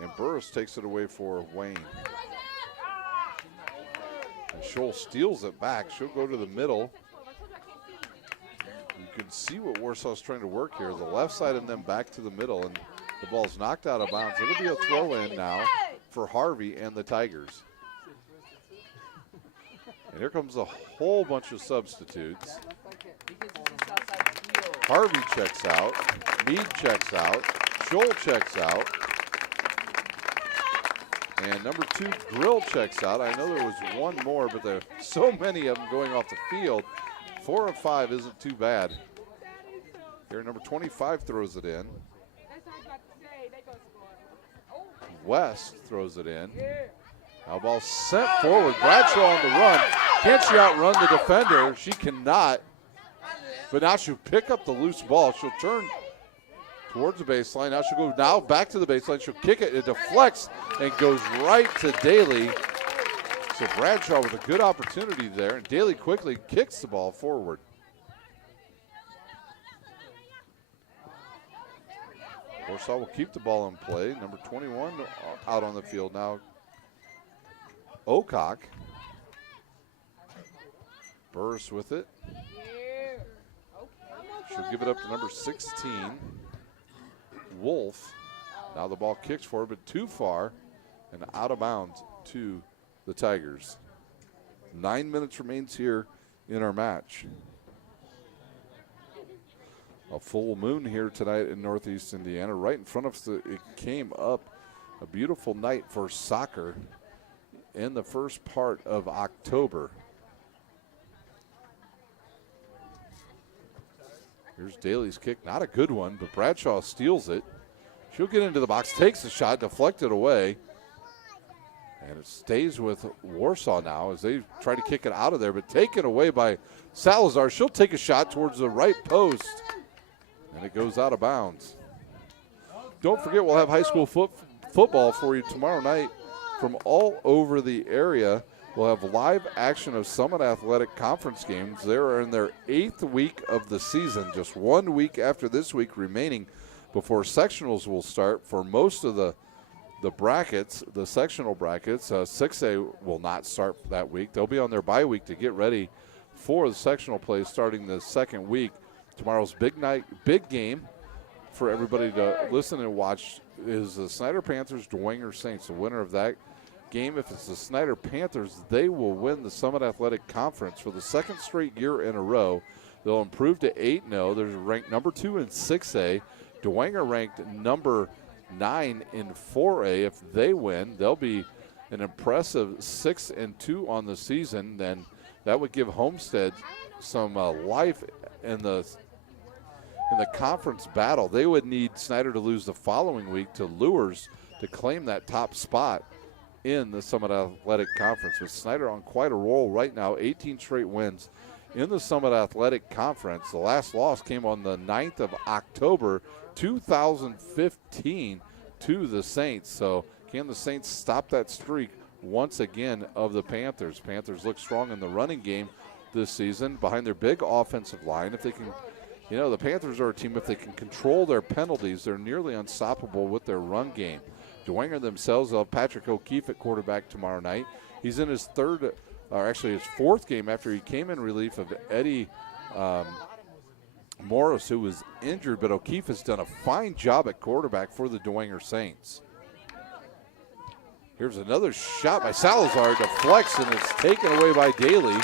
And Burris takes it away for Wayne. And Scholl steals it back. She'll go to the middle. You can see what Warsaw's trying to work here. The left side and then back to the middle. And the ball's knocked out of bounds. It'll be a throw in now for Harvey and the Tigers. And here comes a whole bunch of substitutes. Harvey checks out. Mead checks out. Scholl checks out. And number 2, Grill checks out. I know there was one more, but there are so many of them going off the field. 4 of 5 isn't too bad. Here, number 25 throws it in. West throws it in. Now ball sent forward. Bradshaw on the run. Can she outrun the defender? She cannot. But now she'll pick up the loose ball. She'll turn towards the baseline. Now she'll go back to the baseline. She'll kick it. It deflects and goes right to Daly. So Bradshaw with a good opportunity there. And Daly quickly kicks the ball forward. Warsaw will keep the ball in play. Number 21 out on the field now. Ocock. Burris with it. She'll give it up to number 16. Wolf. Now the ball kicks forward, but too far and out of bounds to the Tigers. 9 minutes remains here in our match. A full moon here tonight in Northeast Indiana. Right in front of us, it came up a beautiful night for soccer in the first part of October. Here's Daly's kick, not a good one, but Bradshaw steals it. She'll get into the box, takes the shot, deflected away. And it stays with Warsaw now as they try to kick it out of there, but taken away by Salazar. She'll take a shot towards the right post, and it goes out of bounds. Don't forget, we'll have high school football for you tomorrow night from all over the area. We'll have live action of Summit Athletic Conference games. They're in their 8th week of the season, just 1 week after this week remaining before sectionals will start for most of the brackets, the sectional brackets. 6A will not start that week. They'll be on their bye week to get ready for the sectional play starting the second week. Tomorrow's big game for everybody to listen and watch is the Snyder Panthers, Dwenger Saints. The winner of that game, if it's the Snyder Panthers, they will win the Summit Athletic Conference for the second straight year in a row. They'll improve to 8-0. They're ranked number 2 in 6A. Dwenger ranked number 9 in 4A. If they win, they'll be an impressive 6-2 on the season. Then that would give Homestead some life in the conference battle. They would need Snyder to lose the following week to Lures to claim that top spot in the Summit Athletic Conference. With Snyder on quite a roll right now, 18 straight wins in the Summit Athletic Conference. The last loss came on the 9th of October, 2015 to the Saints. So can the Saints stop that streak once again of the Panthers? Panthers look strong in the running game this season behind their big offensive line. If they can, the Panthers are a team, if they can control their penalties, they're nearly unstoppable with their run game. Dwenger themselves, they'll have Patrick O'Keefe at quarterback tomorrow night. He's in his his fourth game after he came in relief of Eddie Morris, who was injured, but O'Keefe has done a fine job at quarterback for the Dwenger Saints. Here's another shot by Salazar, deflects, and it's taken away by Daly.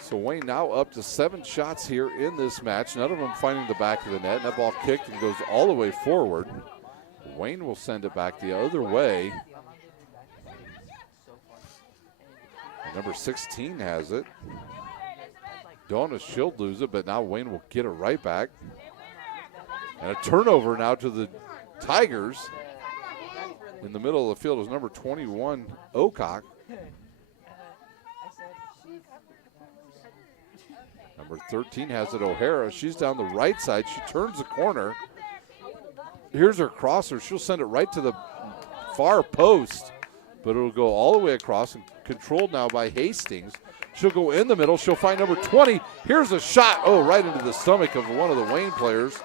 So Wayne now up to 7 shots here in this match, none of them finding the back of the net, and that ball kicked and goes all the way forward. Wayne will send it back the other way. Number 16 has it. Donis should lose it, but now Wayne will get it right back. And a turnover now to the Tigers. In the middle of the field is number 21, Ocock. Number 13 has it, O'Hara. She's down the right side. She turns the corner. Here's her crosser. She'll send it right to the far post, but it'll go all the way across and controlled now by Hastings. She'll go in the middle. She'll find number 20. Here's a shot. Oh, right into the stomach of one of the Wayne players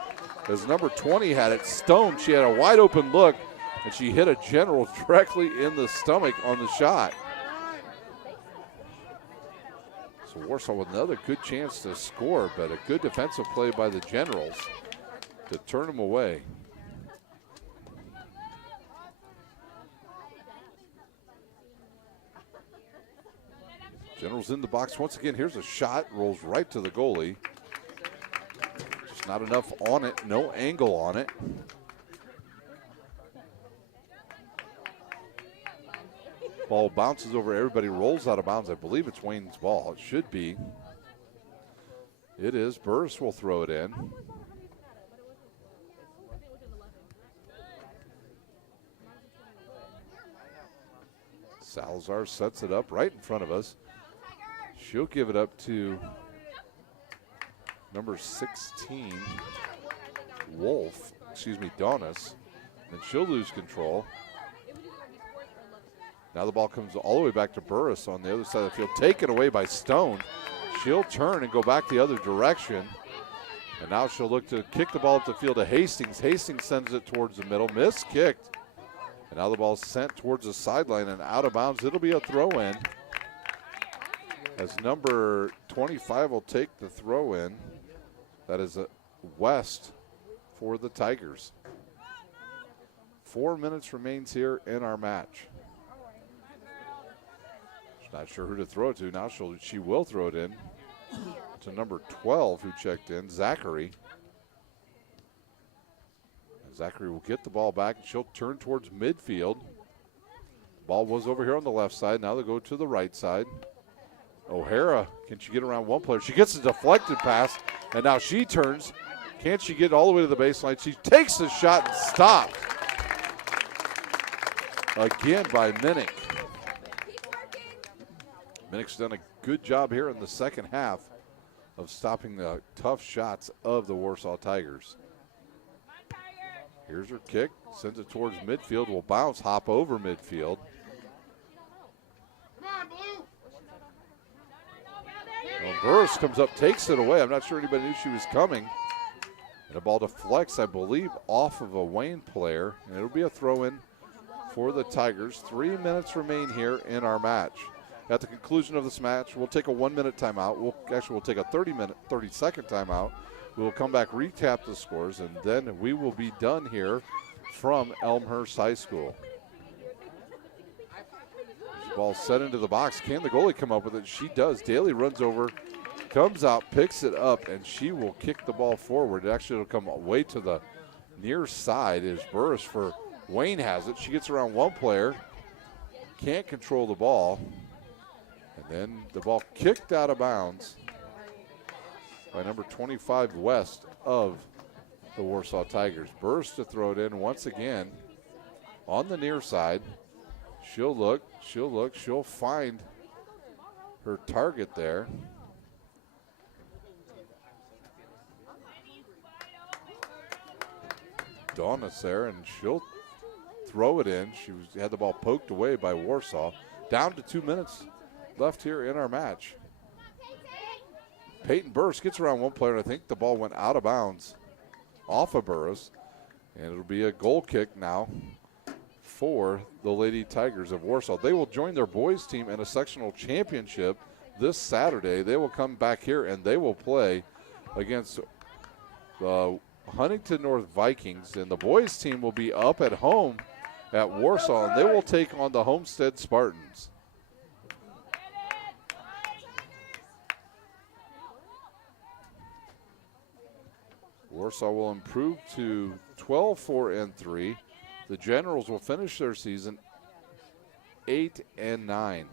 as number 20 had it. Stone, she had a wide open look, and she hit a general directly in the stomach on the shot. So Warsaw with another good chance to score, but a good defensive play by the Generals to turn them away. Generals in the box once again. Here's a shot, rolls right to the goalie. Just not enough on it, no angle on it. Ball bounces over everybody, rolls out of bounds. I believe it's Wayne's ball. It should be. It is. Burris will throw it in. Salazar sets it up right in front of us. She'll give it up to number 16, Donis. And she'll lose control. Now the ball comes all the way back to Burris on the other side of the field. Taken away by Stone. She'll turn and go back the other direction. And now she'll look to kick the ball up the field to Hastings. Hastings sends it towards the middle. Miskicked. And now the ball's sent towards the sideline and out of bounds. It'll be a throw-in. As number 25 will take the throw-in. That is a West for the Tigers. 4 minutes remains here in our match. She's not sure who to throw it to. Now she will throw it in to number 12 who checked in, Zachary. Zachary will get the ball back. She'll turn towards midfield. Ball was over here on the left side. Now they'll go to the right side. O'Hara, can she get around one player? She gets a deflected pass, and now she turns. Can she get all the way to the baseline? She takes the shot and stopped. Again by Minnick. Minnick's done a good job here in the second half of stopping the tough shots of the Warsaw Tigers. Here's her kick, sends it towards midfield, will bounce, hop over midfield. Well, Burris comes up, takes it away. I'm not sure anybody knew she was coming. And the ball deflects, I believe, off of a Wayne player, and it'll be a throw-in for the Tigers. 3 minutes remain here in our match. At the conclusion of this match, we'll take a 1 minute timeout. We'll take a 30-second timeout. We'll come back, recap the scores, and then we will be done here from Elmhurst High School. Ball set into the box. Can the goalie come up with it? She does. Daly runs over comes out, picks it up, and she will kick the ball forward. Actually, it'll come way to the near side as Burris for Wayne has it. She gets around one player, can't control the ball, and then the ball kicked out of bounds by number 25 West of the Warsaw Tigers. Burris to throw it in once again on the near side. She'll look, she'll find her target there. Donna's there, and she'll throw it in. She had the ball poked away by Warsaw. Down to 2 minutes left here in our match. Peyton Burris gets around one player, and I think the ball went out of bounds off of Burris, and it'll be a goal kick now for the Lady Tigers of Warsaw. They will join their boys team in a sectional championship this Saturday. They will come back here and they will play against the Huntington North Vikings, and the boys team will be up at home at Warsaw, and they will take on the Homestead Spartans. Warsaw will improve to 12-4-3. The Generals will finish their season 8-9.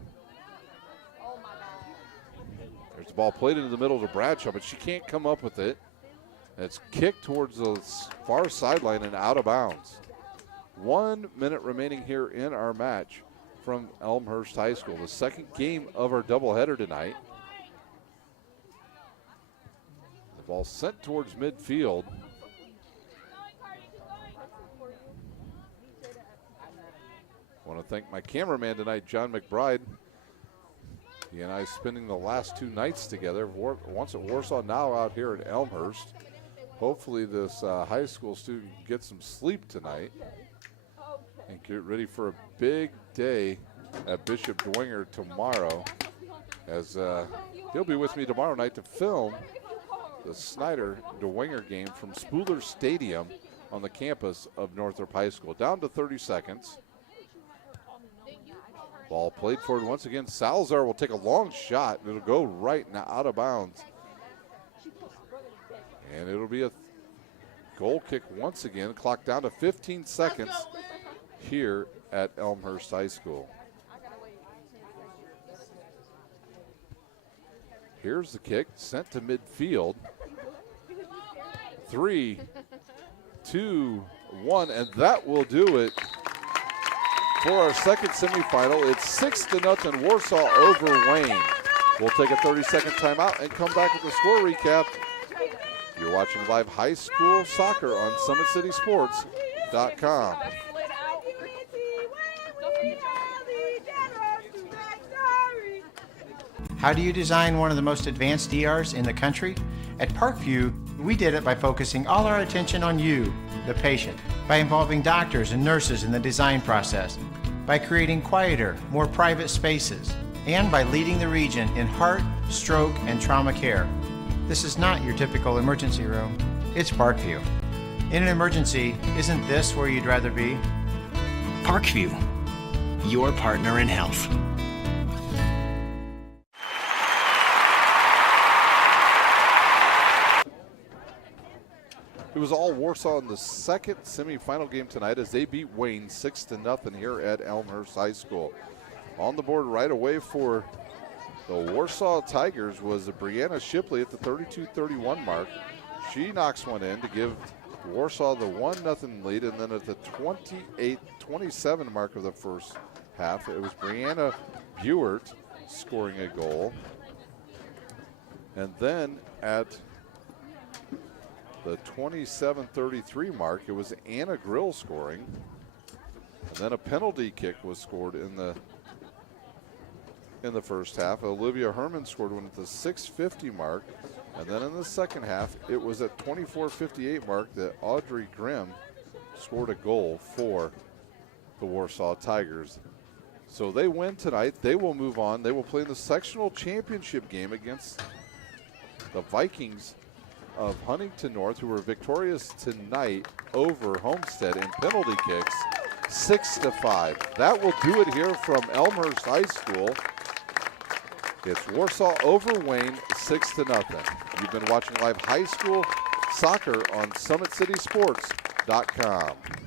There's the ball played into the middle to Bradshaw, but she can't come up with it. It's kicked towards the far sideline and out of bounds. 1 minute remaining here in our match from Elmhurst High School. The second game of our doubleheader tonight. The ball sent towards midfield. I want to thank my cameraman tonight, John McBride. He and I spending the last 2 nights together, once at Warsaw, now out here at Elmhurst. Hopefully this high school student gets some sleep tonight and get ready for a big day at Bishop Dwenger tomorrow, as he'll be with me tomorrow night to film the Snyder Dwenger game from Spooler Stadium on the campus of Northrop High School. Down to 30 seconds. Ball played forward once again. Salazar will take a long shot. It'll go right now out of bounds. And it'll be a goal kick once again. Clock down to 15 seconds here at Elmhurst High School. Here's the kick, sent to midfield. 3, 2, 1, and that will do it for our second semifinal. It's 6-0 Warsaw over Wayne. We'll take a 30-second timeout and come back with the score recap. You're watching live high school soccer on SummitCitySports.com. How do you design one of the most advanced ERs in the country? At Parkview, we did it by focusing all our attention on you, the patient, by involving doctors and nurses in the design process, by creating quieter, more private spaces, and by leading the region in heart, stroke, and trauma care. This is not your typical emergency room. It's Parkview. In an emergency, isn't this where you'd rather be? Parkview, your partner in health. It was all Warsaw in the second semifinal game tonight as they beat Wayne 6-0 here at Elmhurst High School. On the board right away for the Warsaw Tigers was Brianna Shipley at the 32-31 mark. She knocks one in to give Warsaw the 1-0 lead, and then at the 28-27 mark of the first half, it was Brianna Buert scoring a goal. And then at the 27-33 mark, it was Anna Grill scoring. And then a penalty kick was scored in the first half. Olivia Herman scored one at the 6:50 mark. And then in the second half, it was at 24:58 mark that Audrey Grimm scored a goal for the Warsaw Tigers. So they win tonight. They will move on. They will play in the sectional championship game against the Vikings of Huntington North, who were victorious tonight over Homestead in penalty kicks, 6-5. That will do it here from Elmhurst High School. It's Warsaw over Wayne 6-0. You've been watching live high school soccer on SummitCitySports.com.